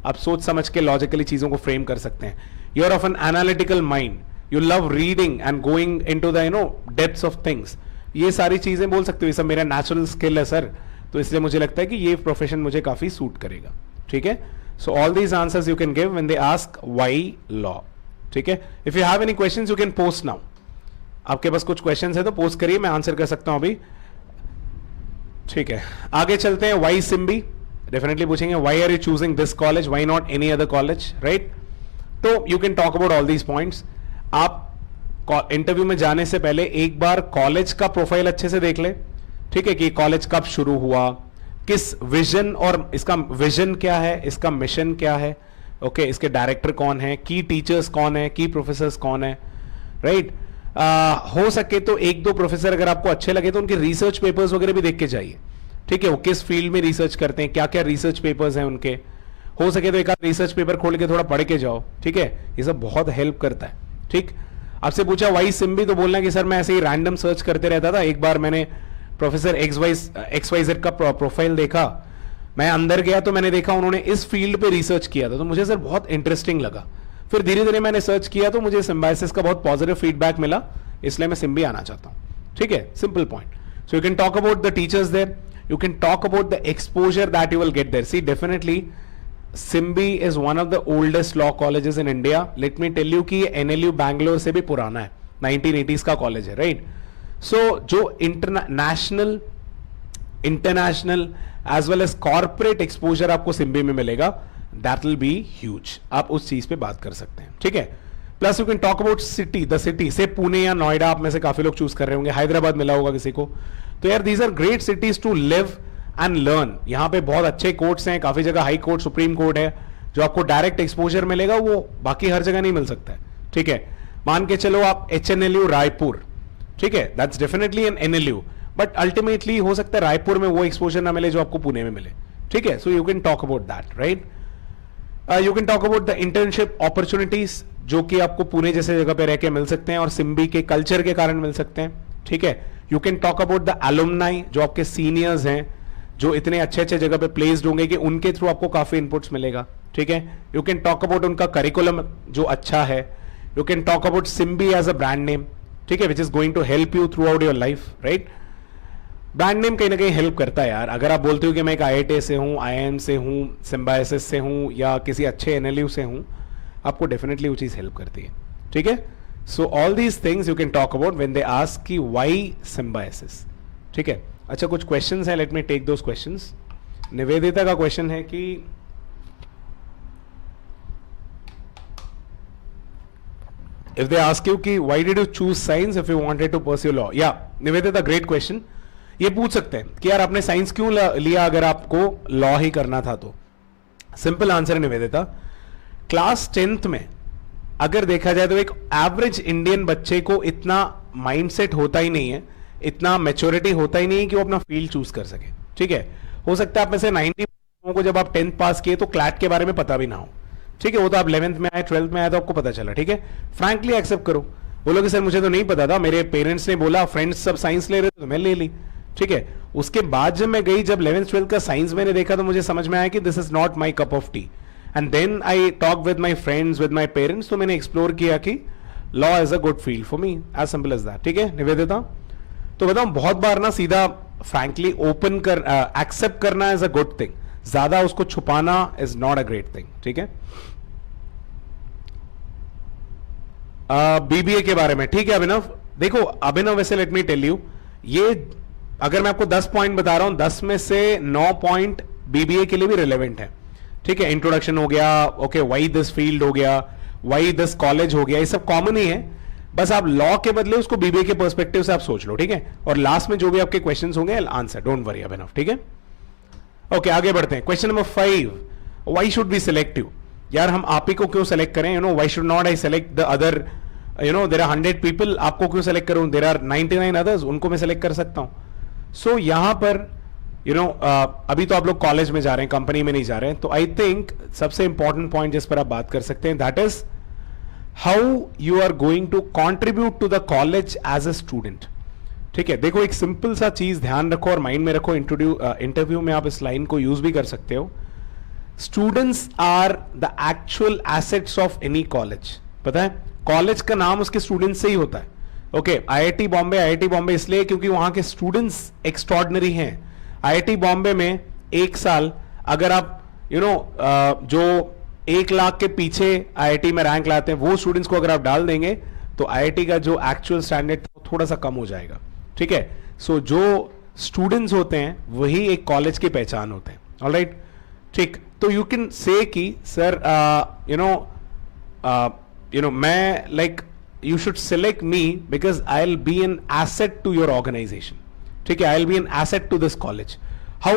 आप सोच समझ के logically चीजों को frame कर सकते हैं. You are of an analytical mind, you love reading and going into the depths of things. ये सारी चीजें बोल सकते हो, ये सब मेरा नेचुरल स्किल है सर, तो इसलिए मुझे लगता है कि ये प्रोफेशन मुझे काफी सूट करेगा. ठीक है, so all these answers you can give when they ask why law. ठीक है, if you have any questions you can post now. आपके पास कुछ क्वेश्चंस है तो पोस्ट करिए, मैं आंसर कर सकता हूं अभी. ठीक है, आगे चलते हैं. व्हाई सिम्बी, डेफिनेटली पूछेंगे. Why are you choosing this college, why not any other college. Right, तो you can talk about all these points. आप इंटरव्यू में जाने से पहले एक बार कॉलेज का प्रोफाइल अच्छे से देख ले. ठीक है, कि कॉलेज कब शुरू हुआ, किस विजन, और इसका विजन क्या है, इसका मिशन क्या है. ओके, इसके डायरेक्टर कौन है, की टीचर्स कौन है, की प्रोफेसर्स कौन है. राइट, हो सके तो 1-2 प्रोफेसर अगर आपको अच्छे लगे तो उनके रिसर्च पेपर्स वगैरह भी देख के जाइए. ठीक है, वो किस फील्ड में रिसर्च करते हैं, क्या क्या रिसर्च पेपर्स हैं उनके. हो सके तो एक आध रिसर्च पेपर खोल के थोड़ा पढ़ के जाओ. ठीक है, ये सब बहुत हेल्प करता है. ठीक, आपसे पूछा वाई सिम्बी, तो बोलना कि सर मैं ऐसे ही रैंडम सर्च करते रहता था, एक बार मैंने प्रोफेसर XYZ का प्रोफाइल देखा, मैं अंदर गया तो मैंने देखा उन्होंने इस फील्ड पे रिसर्च किया था, तो मुझे सर बहुत इंटरेस्टिंग लगा. फिर धीरे धीरे मैंने सर्च किया तो मुझे सिम्बायोसिस का बहुत पॉजिटिव फीडबैक मिला, इसलिए मैं सिम्बी आना चाहता हूं. ठीक है, simple point. So you can talk about the teachers there. You can talk about the exposure that you will get there. See, definitely, Simbi is one of the oldest law colleges in India. Let me tell you कि NLU Bangalore से भी पुराना है, 1980s का college है, right? So जो international as well as corporate exposure आपको सिम्बी में मिलेगा, that will be huge. आप उस चीज पे बात कर सकते हैं, ठीक है? Plus you can talk about city, the city से पुणे या नोएडा आप में से काफी लोग चूज कर रहे होंगे, हैदराबाद मिला होगा किसी को, तो यार these are great cities to live and learn. यहाँ पे बहुत अच्छे कोर्ट्स हैं, काफी जगह हाई कोर्ट, सुप्रीम कोर्ट है, जो आपको डायरेक्ट एक्सपोजर मिलेगा वो बाकी हर जगह नहीं मिल सकता है, ठीक है? मान के चलो आप HNLU रायपुर, ठीक है, that's definitely an NLU, but ultimately हो सकता है रायपुर में वो एक्सपोजर ना मिले जो आपको पुणे में मिले, ठीक है? So you can talk about that, right? You can talk about the internship opportunities जो कि आपको पुणे जैसे जगह पे रह के मिल सकते हैं और सिम्बी के कल्चर के कारण मिल सकते हैं, ठीक है? You can talk about the alumni, जो आपके सीनियर्स हैं, जो इतने अच्छे अच्छे जगह पे प्लेस्ड होंगे कि उनके थ्रू आपको काफी इनपुट्स मिलेगा, ठीक है? यू कैन टॉक अबाउट उनका करिकुलम जो अच्छा है. You can talk about Symbi as a brand name, ठीक है, which is going to help you throughout your life, right? Brand name कहीं ना कहीं हेल्प करता है यार. अगर आप बोलते हो कि मैं एक IIT से हूँ, IIM से हूँ, सिम्बायोसिस से हूँ या किसी अच्छे NLU से हूँ, आपको डेफिनेटली वो चीज हेल्प करती है, ठीक है? So all these things you can talk about when they ask कि व्हाई सिम्बायोसिस, ठीक है? अच्छा, कुछ क्वेश्चंस हैं, let me take those questions. Nivedita का क्वेश्चन है कि इफ दे आस्क यू कि why did you choose science if you wanted to pursue law. या निवेदिता, ग्रेट क्वेश्चन. ये पूछ सकते हैं कि यार आपने साइंस क्यों लिया अगर आपको लॉ ही करना था तो. सिंपल आंसर है निवेदिता, क्लास 10th में अगर देखा जाए तो एक एवरेज इंडियन बच्चे को इतना माइंडसेट होता ही नहीं है, इतना मैच्योरिटी होता ही नहीं है कि वो अपना फील्ड चूज कर सके, ठीक है? हो सकता है आप में से 90 लोगों को जब आप 10th पास किए तो क्लैट के बारे में पता भी ना हो, ठीक है? वो तो आप 11th में आए, 12th में आए तो आपको पता चला, ठीक है? फ्रैंकली एक्सेप्ट करो, बोलो कि सर मुझे तो नहीं पता था, मेरे पेरेंट्स ने बोला, फ्रेंड्स सब साइंस ले रहे थे तो मैं ले ली, ठीक है? उसके बाद जब मैं गई, जब 11th 12th का साइंस मैंने देखा तो मुझे समझ में आया कि this is not my cup of tea. And then I talk with my friends, with my parents, तो मैंने एक्सप्लोर किया कि law is a good field for me, as simple as that, ठीक है निवेदिता? तो बताऊं, बहुत बार ना सीधा फ्रैंकली ओपन कर एक्सेप्ट करना इज अ गुड थिंग, ज्यादा उसको छुपाना is not a great thing, ठीक है? BBA के बारे में, ठीक है अभिनव? देखो अभिनव, वैसे लेट मी टेल यू, ये अगर मैं आपको 10 पॉइंट बता रहा हूं, 10 में से 9 पॉइंट BBA के लिए भी रिलेवेंट है, ठीक है? इंट्रोडक्शन हो गया, ओके, व्हाई दिस फील्ड हो गया, व्हाई दिस कॉलेज हो गया, ये सब कॉमन ही है. बस आप लॉ के बदले उसको BBA के पर्सपेक्टिव से आप सोच लो, ठीक है? और लास्ट में जो भी आपके क्वेश्चंस होंगे आंसर, डोंट वरी अभिनव, ठीक है? ओके, आगे बढ़ते हैं. Question number 5, why should be selective? यार हम आप ही को क्यों सेलेक्ट करें? You know, why should not I select the other, you know, there are 100 people, आपको क्यों सेलेक्ट करूं? देयर आर 99 अदर्स, उनको मैं सेलेक्ट कर सकता हूं. सो यहां पर यू नो अभी तो आप लोग कॉलेज में जा रहे हैं, कंपनी में नहीं जा रहे हैं, तो आई थिंक सबसे इंपॉर्टेंट पॉइंट जिस पर आप बात कर सकते हैं, that is how you are going to contribute to the college as a student, ठीक है? देखो, एक सिंपल सा चीज ध्यान रखो और माइंड में रखो, इंटरव्यू में आप इस लाइन को यूज भी कर सकते हो. Students are the actual assets of any college. पता है, कॉलेज का नाम उसके स्टूडेंट्स से ही होता है. ओके, IIT बॉम्बे इसलिए क्योंकि वहां के स्टूडेंट्स एक्स्ट्रॉर्डिनरी हैं. IIT बॉम्बे में एक साल अगर आप यू नो जो 1 लाख के पीछे IIT में रैंक लाते हैं वो स्टूडेंट्स को अगर आप डाल देंगे तो IIT का जो एक्चुअल स्टैंडर्ड थोड़ा सा कम हो जाएगा, ठीक है? सो जो स्टूडेंट्स होते हैं वही एक कॉलेज की पहचान होते हैं. ऑलराइट, ठीक. तो यू कैन से कि सर यू नो मैं like you should select me because I'll be an asset to your organization, ठीक है? I'll be an asset to this college. How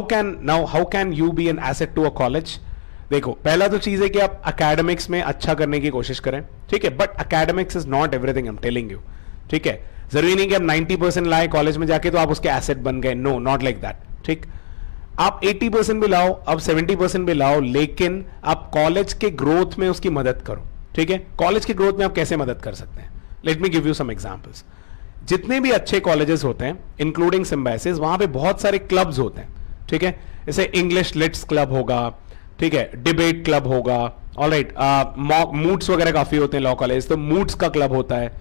can you be an asset to a college? देखो, पहला तो चीज है कि आप academics में अच्छा करने की कोशिश करें, ठीक है? But academics is not everything, I'm telling you, ठीक है? जरूरी नहीं कि आप 90% लाए कॉलेज में जाके तो आप उसके एसेट बन गए, नो, नॉट लाइक दैट, ठीक? आप 80% भी लाओ, आप 70% भी लाओ, लेकिन आप कॉलेज के ग्रोथ में उसकी मदद करो, ठीक है? कॉलेज की ग्रोथ में आप कैसे मदद कर सकते हैं? Let me give you some examples. जितने भी अच्छे कॉलेजेस होते हैं इंक्लूडिंग सिम्बायोसिस, वहां पे बहुत सारे क्लब्स होते हैं, ठीक है? जैसे इंग्लिश लिट्स क्लब होगा, ठीक है? डिबेट क्लब होगा, ऑलराइट, मूड्स वगैरह काफी होते हैं लॉ कॉलेज, तो मूड्स का क्लब होता है,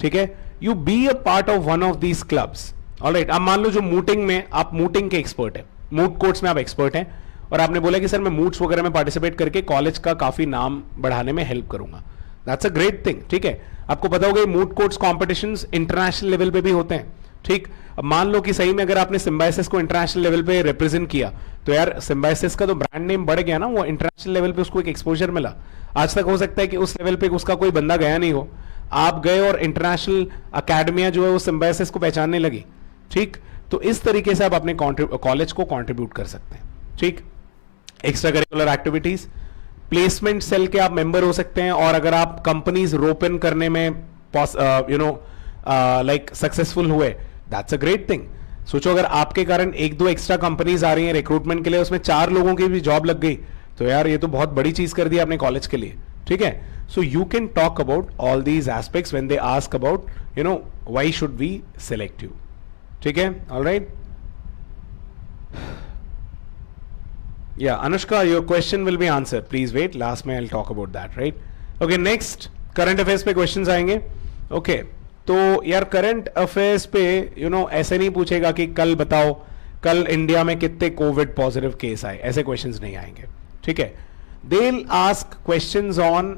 ठीक है? You be a part of one of these clubs, alright, अब मान लो जो मूटिंग में आप मूटिंग के एक्सपर्ट है, मूट कोर्ट्स में आप एक्सपर्ट हैं, और आपने बोला कि सर मैं मूट्स वगैरह में पार्टिसिपेट करके कॉलेज का काफी नाम बढ़ाने में हेल्प करूंगा, दैट्स अ ग्रेट थिंग, ठीक है। आपको पता होगा मूट कोर्ट्स कॉम्पिटिशंस इंटरनेशनल लेवल पे भी होते हैं, ठीक। अब मान लो कि सही में अगर आपने सिम्बायोसिस को इंटरनेशनल लेवल पे रिप्रेजेंट किया, तो यार सिम्बायोसिस का तो ब्रांड नेम बढ़ गया ना, वो इंटरनेशनल लेवल पे उसको एक एक्सपोजर मिला। आज तक हो सकता है कि उस लेवल पे उसका कोई बंदा गया नहीं हो, आप गए और इंटरनेशनल अकेडमियां जो है वो सिम्बायोसिस को पहचानने लगी, ठीक। तो इस तरीके से आप अपने कॉलेज को कंट्रीब्यूट कर सकते हैं, ठीक। Extra curricular activities, placement cell के आप मेंबर हो सकते हैं, और अगर आप कंपनीज रोपन करने में लाइक सक्सेसफुल हुए, दैट्स अ ग्रेट थिंग। सोचो अगर आपके कारण एक दो एक्स्ट्रा कंपनीज आ रही हैं रिक्रूटमेंट के लिए, उसमें 4 लोगों की भी जॉब लग गई, तो यार ये तो बहुत बड़ी चीज कर दी आपने कॉलेज के लिए, ठीक है। So you can talk about all these aspects when they ask about why should we select you, ठीक है। Alright, yeah, Anushka, your question will be answered, please wait, last में I'll talk about that, right? Okay, next current affairs पे questions आएंगे, okay। तो यार current affairs पे ऐसे नहीं पूछेगा कि कल बताओ कल इंडिया में कितने कोविड पॉजिटिव केस आए, ऐसे क्वेश्चंस नहीं आएंगे, ठीक है। They will ask questions on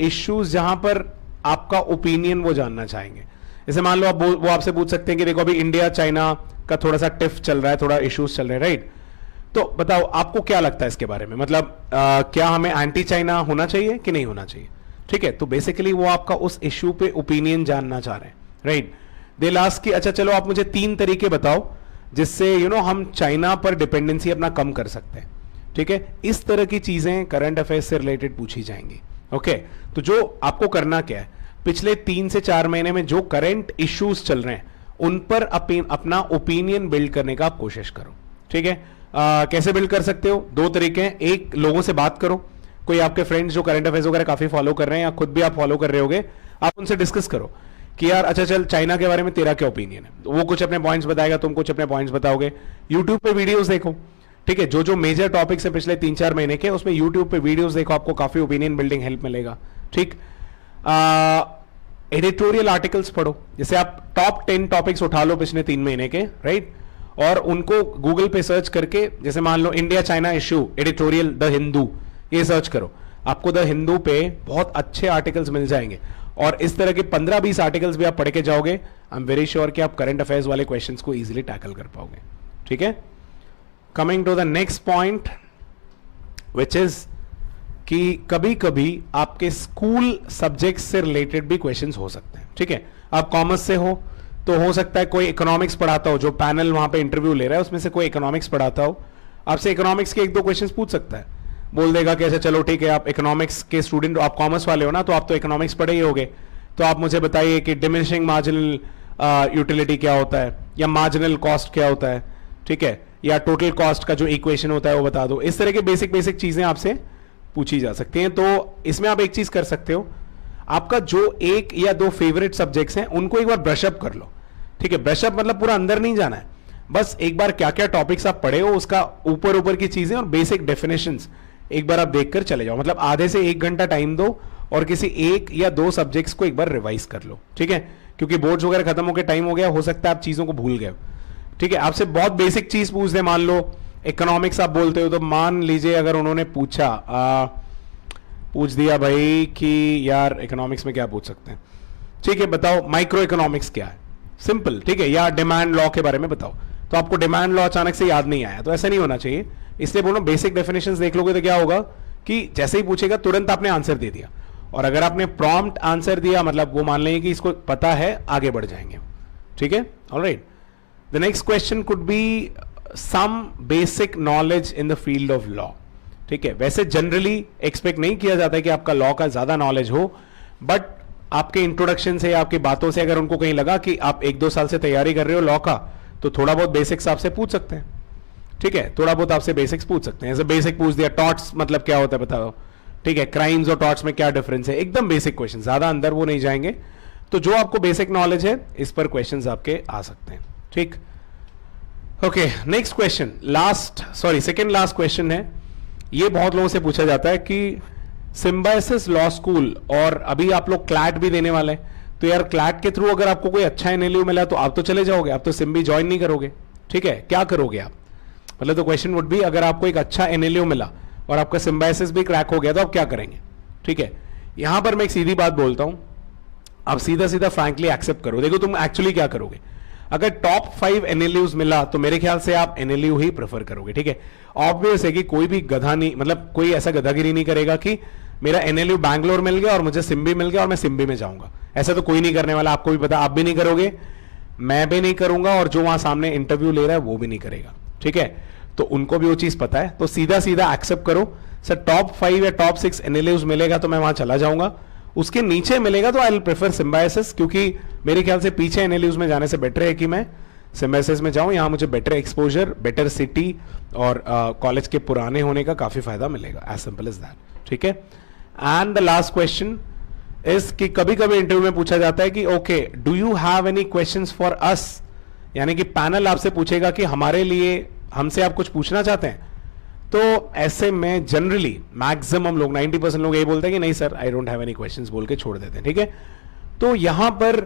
issues जहां पर आपका ओपिनियन वो जानना चाहेंगे। जैसे मान लो आप वो आपसे पूछ सकते हैं कि देखो अभी इंडिया चाइना का थोड़ा सा टिफ चल रहा है, थोड़ा इश्यूज चल रहे हैं, राइट। तो बताओ आपको क्या लगता है इसके बारे में, मतलब क्या हमें एंटी चाइना होना चाहिए कि नहीं होना चाहिए, ठीक है। तो बेसिकली वो आपका उस इश्यू पे ओपिनियन जानना चाह रहे हैं, राइट। दे लास्ट की अच्छा चलो आप मुझे 3 तरीके बताओ जिससे हम चाइना पर डिपेंडेंसी अपना कम कर सकते हैं, ठीक है। इस तरह की चीजें करंट अफेयर्स से रिलेटेड पूछी जाएंगी, ओके। तो जो आपको करना क्या है, पिछले 3 से 4 महीने में जो करंट इश्यूज चल रहे हैं उन पर अपना ओपिनियन बिल्ड करने का आप कोशिश करो, ठीक है। कैसे बिल्ड कर सकते हो, 2 तरीके हैं। एक, लोगों से बात करो, कोई आपके फ्रेंड्स जो करंट अफेयर्स वगैरह काफी फॉलो कर रहे हैं या खुद भी आप फॉलो कर रहे होगे, आप उनसे डिस्कस करो कि यार अच्छा चल चाइना के बारे में तेरा क्या ओपिनियन है, वो कुछ अपने पॉइंट्स बताएगा, तुम कुछ अपने पॉइंट्स बताओगे। यूट्यूब पे वीडियोस देखो, ठीक है, जो जो मेजर टॉपिक्स है पिछले 3-4 महीने के, उसमें यूट्यूब पे वीडियोस देखो, आपको काफी ओपिनियन बिल्डिंग हेल्प मिलेगा, ठीक। एडिटोरियल आर्टिकल्स पढ़ो, जैसे आप टॉप 10 टॉपिक्स उठा लो पिछले 3 महीने के, राइट, और उनको गूगल पे सर्च करके, जैसे मान लो India China issue editorial the Hindu, ये सर्च करो, आपको द हिंदू पे बहुत अच्छे आर्टिकल्स मिल जाएंगे, और इस तरह के 15-20 आर्टिकल्स भी आप पढ़ के जाओगे, आई एम वेरी श्योर कि आप करंट अफेयर्स वाले क्वेश्चंस को इजीली टैकल कर पाओगे, ठीक है। Coming to the next point which is कि कभी कभी आपके स्कूल सब्जेक्ट्स से रिलेटेड भी क्वेश्चंस हो सकते हैं, ठीक है। आप कॉमर्स से हो तो हो सकता है कोई इकोनॉमिक्स पढ़ाता हो, जो पैनल वहां पे इंटरव्यू ले रहा है उसमें से कोई इकोनॉमिक्स पढ़ाता हो, आपसे इकोनॉमिक्स के 1-2 क्वेश्चंस पूछ सकता है, बोल देगा कि अच्छा चलो ठीक है आप इकोनॉमिक्स के स्टूडेंट, आप कॉमर्स वाले हो ना, तो आप तो इकोनॉमिक्स पढ़े ही होगे, तो आप मुझे बताइए कि डिमिनिशिंग मार्जिनल यूटिलिटी क्या होता है, या मार्जिनल कॉस्ट क्या होता है, ठीक है, या टोटल कॉस्ट का जो इक्वेशन होता है वो बता दो। इस तरह के बेसिक चीजें आपसे पूछी जा सकती हैं। तो इसमें आप एक चीज कर सकते हो, आपका जो 1 या 2 फेवरेट सब्जेक्ट्स हैं उनको एक बार ब्रशअप कर लो, ठीक है। ब्रशअप मतलब पूरा अंदर नहीं जाना है, बस एक बार क्या क्या टॉपिक्स आप पढ़े हो उसका ऊपर की चीजें और बेसिक डेफिनेशंस एक बार आप देखकर चले जाओ, मतलब आधे से 1 घंटा टाइम दो और किसी 1 या 2 सब्जेक्ट्स को एक बार रिवाइज कर लो, ठीक है। क्योंकि बोर्ड्स वगैरह खत्म होकर टाइम हो गया, हो सकता है आप चीजों को भूल गए, ठीक है। आपसे बहुत बेसिक चीज पूछ दे, मान लो इकोनॉमिक्स आप बोलते हो, तो मान लीजिए अगर उन्होंने पूछ दिया भाई कि यार इकोनॉमिक्स में क्या पूछ सकते हैं, ठीक है, बताओ माइक्रो इकोनॉमिक्स क्या है, सिंपल, ठीक है, या डिमांड लॉ के बारे में बताओ, तो आपको डिमांड लॉ अचानक से याद नहीं आया, तो ऐसा नहीं होना चाहिए। इसलिए बोलो बेसिक डेफिनेशंस देख लोगे तो क्या होगा कि जैसे ही पूछेगा तुरंत आपने आंसर दे दिया, और अगर आपने प्रॉम्प्ट आंसर दिया मतलब वो मान लेंगे कि इसको पता है, आगे बढ़ जाएंगे, ठीक है। Alright, the next question could be some basic knowledge in the field of law, ठीक है। वैसे जनरली एक्सपेक्ट नहीं किया जाता है कि आपका लॉ का ज्यादा नॉलेज हो, बट आपके इंट्रोडक्शन से, आपकी बातों से अगर उनको कहीं लगा कि आप 1-2 साल से तैयारी कर रहे हो लॉ का, तो थोड़ा बहुत बेसिक्स आपसे पूछ सकते हैं, ठीक है, थोड़ा बहुत आपसे बेसिक्स पूछ सकते हैं। जैसे बेसिक पूछ दिया, टॉर्ट्स मतलब क्या होता है बताओ, ठीक है, क्राइम्स और टॉर्ट्स में क्या डिफरेंस है, एकदम बेसिक क्वेश्चन, ज्यादा अंदर वो नहीं जाएंगे। तो जो आपको बेसिक नॉलेज है इस पर क्वेश्चंस आपके आ सकते हैं, ठीक। Okay, next question, second last question है। ये बहुत लोगों से पूछा जाता है कि सिम्बायोसिस लॉ स्कूल, और अभी आप लोग क्लैट भी देने वाले हैं, तो यार क्लैट के थ्रू अगर आपको कोई अच्छा एनएलयू मिला तो आप तो चले जाओगे, आप तो सिम्बी ज्वाइन नहीं करोगे, ठीक है, क्या करोगे आप? मतलब तो क्वेश्चन वुड बी, अगर आपको एक अच्छा एनएलयू मिला और आपका सिम्बायोसिस भी क्रैक हो गया तो आप क्या करेंगे? ठीक है, यहां पर मैं एक सीधी बात बोलता हूं, आप सीधा सीधा फ्रैंकली एक्सेप्ट करो। देखो तुम एक्चुअली क्या करोगे, अगर टॉप 5 एनएलयूज मिला तो मेरे ख्याल से आप एनएलयू ही प्रेफर करोगे, ठीक है। ऑब्वियस है कि कोई भी गधा नहीं, मतलब कोई ऐसा गधागिरी नहीं करेगा कि मेरा एनएलयू बैंगलोर मिल गया और मुझे सिम्बी मिल गया और मैं सिम्बी में जाऊंगा, ऐसा तो कोई नहीं करने वाला, आपको भी पता, आप भी नहीं करोगे, मैं भी नहीं करूंगा, और जो वहां सामने इंटरव्यू ले रहा है वो भी नहीं करेगा, ठीक है। तो उनको भी वो चीज पता है, तो सीधा सीधा एक्सेप्ट करो, सर टॉप 5 या टॉप 6 एनएलयूज मिलेगा तो मैं वहां चला जाऊंगा, उसके नीचे मिलेगा तो आई विल प्रेफर सिम्बायोसिस, क्योंकि मेरे ख्याल से पीछे एनएलयूज में जाने से बेटर है कि मैं सिम्बायोसिस में जाऊं, यहां मुझे बेटर एक्सपोजर, बेटर सिटी और कॉलेज के पुराने होने का काफी फायदा मिलेगा, एज सिंपल एज दैट, ठीक है। And the last question is कि कभी कभी इंटरव्यू में पूछा जाता है कि okay do you have any questions for us, यानी कि पैनल आपसे पूछेगा कि हमारे लिए, हमसे आप कुछ पूछना चाहते हैं, तो ऐसे में जनरली मैक्सिमम लोग 90% लोग यही बोलते हैं कि नहीं sir I don't have any questions बोल के छोड़ देते हैं, ठीक है। तो यहां पर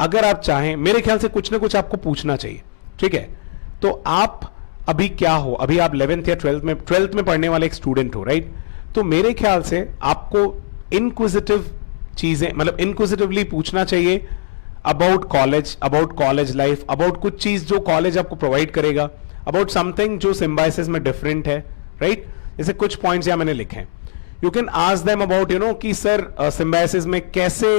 अगर आप चाहें, मेरे ख्याल से कुछ ना कुछ आपको पूछना चाहिए, ठीक है। तो आप अभी क्या हो, अभी आप 11th या 12th में पढ़ने वाले एक स्टूडेंट हो, राइट। तो मेरे ख्याल से आपको इनक्विजिटिव चीजें, मतलब इनक्विजिटिवली पूछना चाहिए अबाउट कॉलेज लाइफ, अबाउट कुछ चीज जो कॉलेज आपको प्रोवाइड करेगा, अबाउट समथिंग जो सिम्बायोसिस में डिफरेंट है, राइट। जैसे कुछ पॉइंट्स यहां मैंने लिखे हैं, you can ask them about कि सर सिम्बायोसिस में कैसे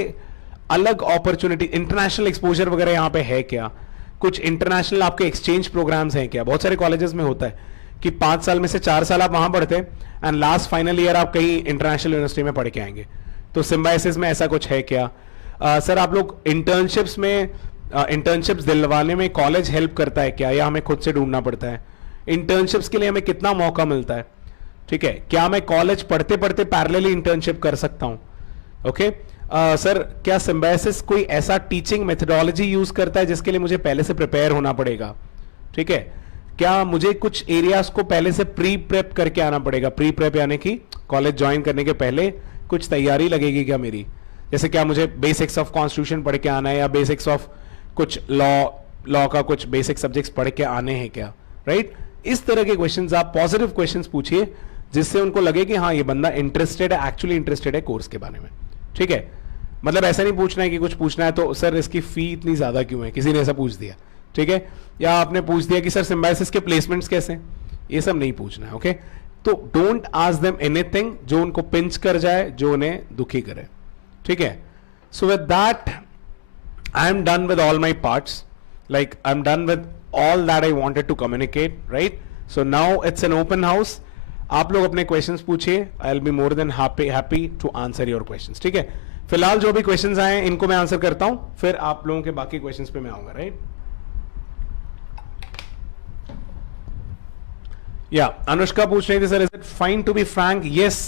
अलग अपॉर्चुनिटी, इंटरनेशनल एक्सपोजर वगैरह यहां पे है क्या, कुछ इंटरनेशनल आपके एक्सचेंज प्रोग्राम्स हैं क्या। बहुत सारे कॉलेजेस में होता है कि 5 साल में से 4 साल आप वहां पढ़ते हैं एंड लास्ट फाइनल ईयर आप कहीं इंटरनेशनल यूनिवर्सिटी में पढ़ के आएंगे, तो सिम्बायोसिस में ऐसा कुछ है क्या। सर आप लोग इंटर्नशिप्स में, इंटर्नशिप्स दिलवाने में कॉलेज हेल्प करता है क्या, या हमें खुद से ढूंढना पड़ता है, इंटर्नशिप्स के लिए हमें कितना मौका मिलता है, ठीक है, क्या मैं कॉलेज पढ़ते पढ़ते पैरेलली इंटर्नशिप कर सकता हूं, ओके। सर क्या सिम्बायोसिस कोई ऐसा टीचिंग मेथडोलॉजी यूज करता है जिसके लिए मुझे पहले से प्रिपेयर होना पड़ेगा, ठीक है, क्या मुझे कुछ एरियाज को पहले से प्री प्रेप करके आना पड़ेगा, प्री प्रेप यानी कि कॉलेज ज्वाइन करने के पहले कुछ तैयारी लगेगी क्या मेरी, जैसे क्या मुझे बेसिक्स ऑफ कॉन्स्टिट्यूशन पढ़ के आना है, या बेसिक्स ऑफ कुछ लॉ का कुछ बेसिक सब्जेक्ट्स पढ़ के आने हैं क्या, राइट। इस तरह के क्वेश्चंस आप पॉजिटिव क्वेश्चंस पूछिए जिससे उनको लगे कि हाँ ये बंदा इंटरेस्टेड है, एक्चुअली इंटरेस्टेड है कोर्स के बारे में, ठीक है। मतलब ऐसा नहीं पूछना है कि कुछ पूछना है तो सर इसकी फी इतनी ज्यादा क्यों है, किसी ने ऐसा पूछ दिया, ठीक है, या आपने पूछ दिया कि सर सिम्बायोसिस के प्लेसमेंट्स कैसे, ये सब नहीं पूछना है, ओके। तो डोंट आस्क देम एनीथिंग जो उनको पिंच कर जाए, जो उन्हें दुखी करे, ठीक है। So with that I am done with all my parts, like I'm done with all that I wanted to communicate, right? So now it's an open house. आप लोग अपने क्वेश्चंस पूछिए, I'll be more than happy to answer your questions, ठीक है। फिलहाल जो भी questions आए हैं इनको मैं आंसर करता हूं, फिर आप लोगों के बाकी क्वेश्चंस पे मैं आऊंगा, राइट। या अनुष्का पूछ रही थी sir is it fine to be frank. Yes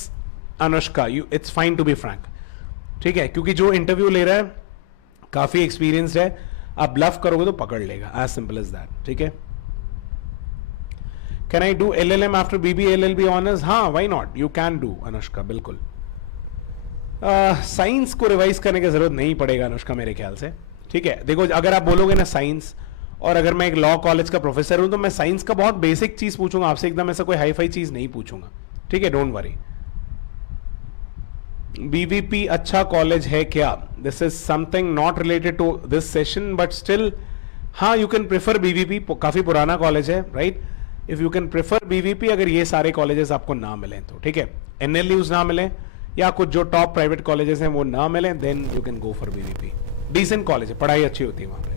Anushka, it's fine to be frank, ठीक है, क्योंकि जो इंटरव्यू ले रहा है काफी एक्सपीरियंस्ड है, आप ब्लफ करोगे तो पकड़ लेगा, एज सिंपल एज दैट, ठीक है। Can I do LLM after BBA LLB honours? हाँ, why not, you can do Anushka, बिल्कुल। साइंस को रिवाइज करने की जरूरत नहीं पड़ेगा अनुष्का मेरे ख्याल से, ठीक है। देखो अगर आप बोलोगे ना साइंस, और अगर मैं एक लॉ कॉलेज का प्रोफेसर हूं तो मैं साइंस का बहुत बेसिक चीज पूछूंगा आपसे, एकदम ऐसा कोई हाई फाई चीज नहीं पूछूंगा, ठीक है, डोंट वरी। BVP अच्छा कॉलेज है क्या? This is something not related to this session but still, हाँ यू कैन प्रेफर BVP, काफी पुराना कॉलेज है, right. If you can prefer BVP अगर ये सारे कॉलेजेस आपको ना मिले तो, ठीक है, NLUs ना मिले या कुछ जो टॉप प्राइवेट कॉलेजेस हैं वो ना मिले, then you can go for BVP। Decent college है, पढ़ाई अच्छी होती है वहां पे।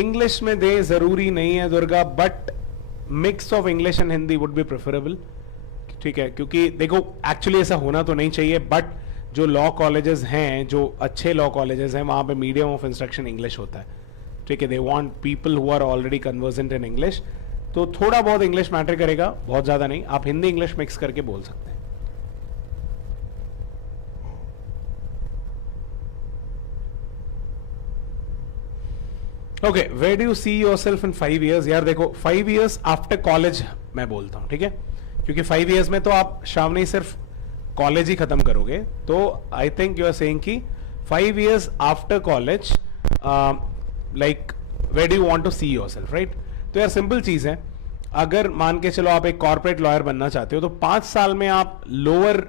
इंग्लिश में दे जरूरी नहीं है Durga, but mix of English and Hindi would be preferable, ठीक है, क्योंकि देखो एक्चुअली ऐसा होना तो नहीं चाहिए, बट जो लॉ कॉलेजेस हैं, जो अच्छे लॉ कॉलेजेस हैं, वहां पे मीडियम ऑफ इंस्ट्रक्शन इंग्लिश होता है, ठीक है। They want people who are already conversant in English, तो थोड़ा बहुत इंग्लिश मैटर करेगा, बहुत ज्यादा नहीं, आप हिंदी इंग्लिश मिक्स करके बोल सकते हैं। Okay, where do you see yourself in 5 years? यार देखो 5 years आफ्टर कॉलेज मैं बोलता हूं, ठीक है, क्योंकि 5 years में तो आप श्रावणी सिर्फ कॉलेज ही खत्म करोगे, तो I think you are saying कि 5 years after college, like where do you want to see yourself, right? तो यार सिंपल चीज है, अगर मान के चलो आप एक कॉर्पोरेट लॉयर बनना चाहते हो तो 5 साल में आप लोअर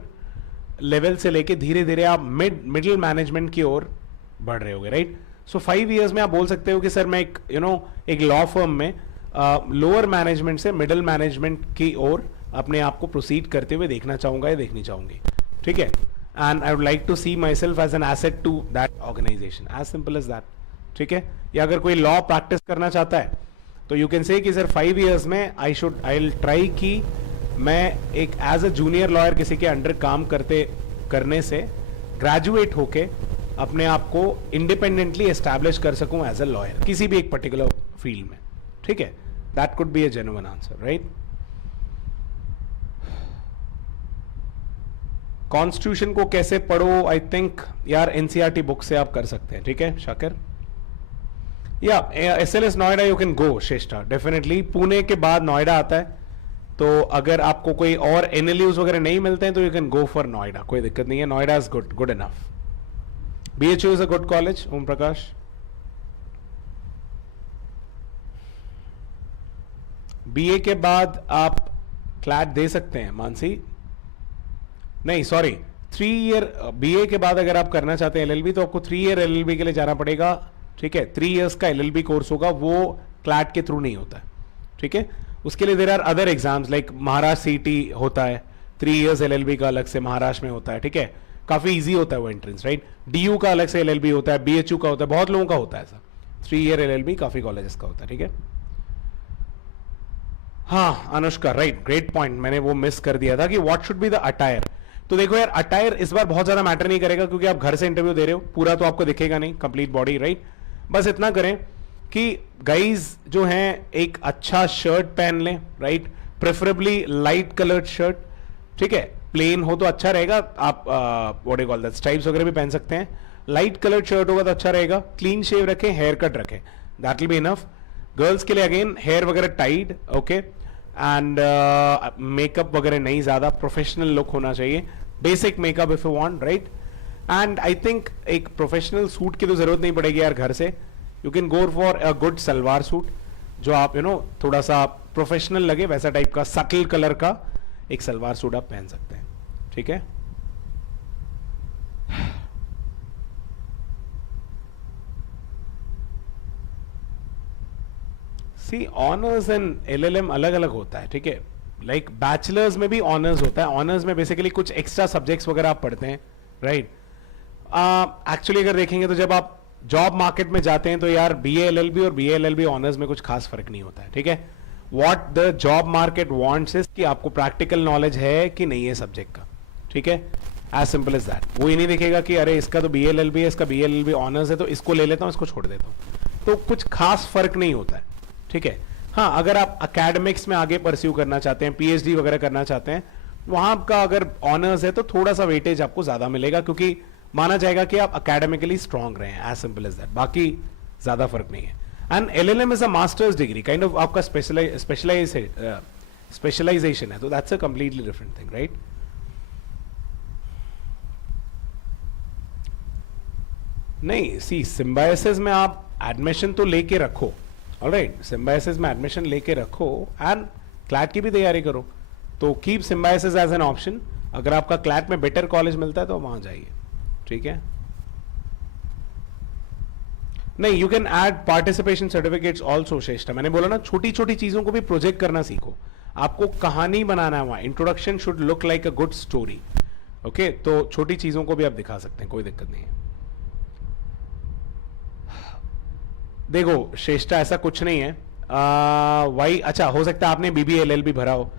लेवल से लेके धीरे धीरे आप मिडिल मैनेजमेंट की ओर बढ़ रहे होगे, राइट? सो 5 years में आप बोल सकते हो कि सर मैं एक एक लॉ फर्म में लोअर मैनेजमेंट से मिडिल मैनेजमेंट की ओर अपने आप को प्रोसीड करते हुए देखना चाहूंगा या देखनी चाहूंगी, ठीक है? And I would like to see my self as an asset to that organisation, as simple as that, ठीक है? या अगर कोई लॉ प्रैक्टिस करना चाहता है तो यू कैन से कि सर 5 years में आई विल ट्राई कि मैं एक एज अ जूनियर लॉयर किसी के अंडर काम करने से ग्रेजुएट होके अपने आप को इंडिपेंडेंटली एस्टैब्लिश कर सकूं एज अ लॉयर किसी भी एक पर्टिकुलर फील्ड में, ठीक है? That could be a genuine answer, right? Constitution को कैसे पढ़ो? आई थिंक यार एनसीईआरटी बुक से आप कर सकते हैं, ठीक है शाकिर? या SLS Noida you can go Shreshtha, definitely. Pune के बाद नोएडा आता है, तो अगर आपको कोई और एनएलयूज वगैरह नहीं मिलते हैं तो you can go for Noida, कोई दिक्कत नहीं है। Noida is good enough. BHU is a good college. Om Prakash, BA के बाद आप क्लैट दे सकते हैं। मानसी, नहीं सॉरी, 3 year बीए के बाद अगर आप करना चाहते हैं एलएलबी तो आपको 3 year एलएलबी के लिए जाना पड़ेगा, ठीक है? 3 years का एलएलबी कोर्स होगा, वो क्लैट के थ्रू नहीं होता है, ठीक है? उसके लिए there are other exams like Maharashtra CET होता है, 3 years एलएलबी का अलग से महाराष्ट्र में होता है, ठीक है? काफी इजी होता है वो एंट्रेंस, राइट? डीयू का अलग से एलएलबी होता है, बीएचयू का होता है, बहुत लोगों का होता है ऐसा। 3 year एलएलबी काफी कॉलेजेस का होता है, ठीक है? हाँ अनुष्का, राइट, ग्रेट पॉइंट, मैंने वो मिस कर दिया था कि what should be the attire. तो देखो यार, अटायर इस बार बहुत ज्यादा मैटर नहीं करेगा क्योंकि आप घर से इंटरव्यू दे रहे हो, पूरा तो आपको दिखेगा नहीं, कंप्लीट बॉडी, राइट? बस इतना करें कि गाइज जो हैं एक अच्छा शर्ट पहन लें, right? Preferably light coloured shirt, ठीक है? प्लेन हो तो अच्छा रहेगा, आप what you call that, stripes वगैरह भी पहन सकते हैं। लाइट कलर्ड शर्ट होगा तो अच्छा रहेगा। क्लीन शेव रखें, हेयर कट रखें, that will be enough. Girls के लिए अगेन हेयर वगैरह टाइड, ओके? एंड मेकअप वगैरह नहीं, ज्यादा प्रोफेशनल लुक होना चाहिए, basic makeup if you want, right? And I think एक प्रोफेशनल सूट की तो जरूरत नहीं पड़ेगी यार घर से। You can go for a good salwar suit जो आप थोड़ा सा प्रोफेशनल लगे, वैसा टाइप का सटल कलर का एक सलवार सूट आप पहन सकते हैं, ठीक है? सी ऑनर्स एंड एलएलएम अलग अलग होता है, ठीक है? लाइक बैचलर्स में भी ऑनर्स होता है, ऑनर्स में बेसिकली कुछ एक्स्ट्रा सब्जेक्ट्स वगैरह आप पढ़ते हैं, राइट? एक्चुअली अगर देखेंगे तो जब आप जॉब मार्केट में जाते हैं तो यार बीए एलएलबी और बीए एलएलबी ऑनर्स में कुछ खास फर्क नहीं होता है, ठीक है? What the job market wants is कि आपको प्रैक्टिकल नॉलेज है कि नहीं है सब्जेक्ट का, ठीक है? As simple as that. वो ये नहीं देखेगा कि अरे इसका तो बीए एलएलबी है, इसका बीए एलएलबी ऑनर्स है तो इसको ले लेता हूं, इसको छोड़ देता हूं, तो कुछ खास फर्क नहीं होता है, ठीक है? हाँ, अगर आप अकेडमिक्स में आगे परस्यू करना चाहते हैं, पीएचडी वगैरह करना चाहते हैं, वहां आपका अगर ऑनर्स है तो थोड़ा सा वेटेज आपको ज्यादा मिलेगा क्योंकि माना जाएगा कि आप अकेडमिकली स्ट्रांग रहे हैं, एज सिंपल एज दैट, बाकी ज्यादा फर्क नहीं है। And LLM is a masters degree, kind of आपका स्पेशलाइजेशन है, तो that's a completely different thing, right? नहीं, सी सिम्बायोसिस में आप एडमिशन तो लेके रखो, ऑलराइट? सिम्बायोसिस में एडमिशन लेके रखो एंड क्लैट की भी तैयारी करो, तो keep Symbiosis as an option. अगर आपका क्लैट में बेटर कॉलेज मिलता है तो वहां जाइए, ठीक है? नहीं, you can add participation certificates also श्रेष्ठ। मैंने बोला ना, छोटी छोटी चीजों को भी प्रोजेक्ट करना सीखो, आपको कहानी बनाना है वहां, introduction should look like a good story, okay? तो छोटी चीजों को भी आप दिखा सकते हैं, कोई दिक्कत नहीं है। देखो श्रेष्ठा, ऐसा कुछ नहीं है, वही अच्छा हो सकता है आपने बीबीए एलएलबी भरा हो,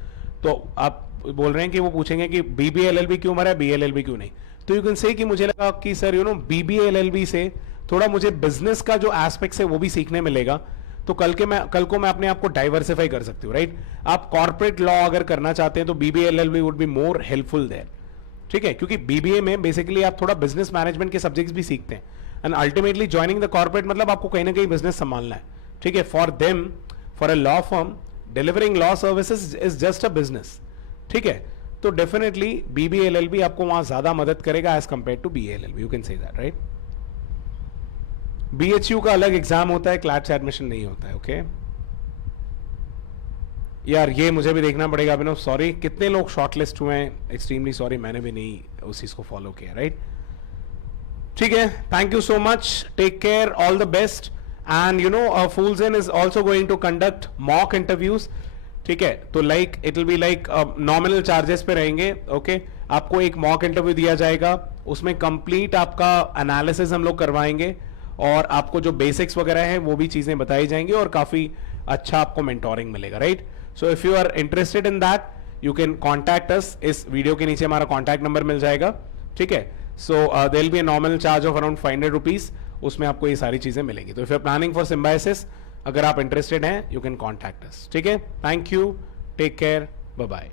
तो आप बोल रहे हैं कि वो पूछेंगे कि बीबीए एलएलबी क्यों भरा है, बीएलएलबी क्यों नहीं, तो यू कैन से कि मुझे लगा कि सर बीबीए एलएलबी से थोड़ा मुझे बिजनेस का जो एस्पेक्ट है वो भी सीखने मिलेगा, तो कल को मैं अपने आप को डाइवर्सिफाई कर सकती हूँ, राइट? आप कॉर्पोरेट लॉ अगर करना चाहते हैं तो BBA LLB would be more helpful there, ठीक है? क्योंकि बीबीए में बेसिकली आप थोड़ा बिजनेस मैनेजमेंट के सब्जेक्ट्स भी सीखते हैं and ultimately joining the corporate मतलब आपको कहीं ना कहीं बिजनेस संभालना है, ठीक है? For them, for a law firm, delivering law services is just a business, ठीक है? तो डेफिनेटली BBLLB आपको वहां ज्यादा मदद करेगा as compare to BALLB, you can say that, right? BHU का अलग एग्जाम होता है, क्लैट से एडमिशन नहीं होता है, ओके? यार ये मुझे भी देखना पड़ेगा अभिनव, सॉरी कितने लोग शॉर्टलिस्ट हुए हैं, एक्सट्रीमली सॉरी, मैंने भी नहीं उस चीज को फॉलो किया, राइट? ठीक है, thank you so much, take care, all the best, and you know fools in is also going to conduct mock interviews, ठीक है? तो like it will be like nominal charges पे रहेंगे, ओके? आपको एक मॉक इंटरव्यू दिया जाएगा, उसमें कंप्लीट आपका एनालिसिस हम लोग करवाएंगे और आपको जो बेसिक्स वगैरह हैं वो भी चीजें बताई जाएंगी और काफी अच्छा आपको मेंटोरिंग मिलेगा, right? So if you are interested in that you can contact us, इस वीडियो के नीचे हमारा कॉन्टैक्ट नंबर मिल जाएगा, ठीक है? So there will be a nominal charge of around 500 rupees, उसमें आपको ये सारी चीजें मिलेंगी। तो if you are planning for Symbiosis, अगर आप इंटरेस्टेड हैं यू कैन कॉन्टैक्ट अस, ठीक है? Thank you, take care, bye bye.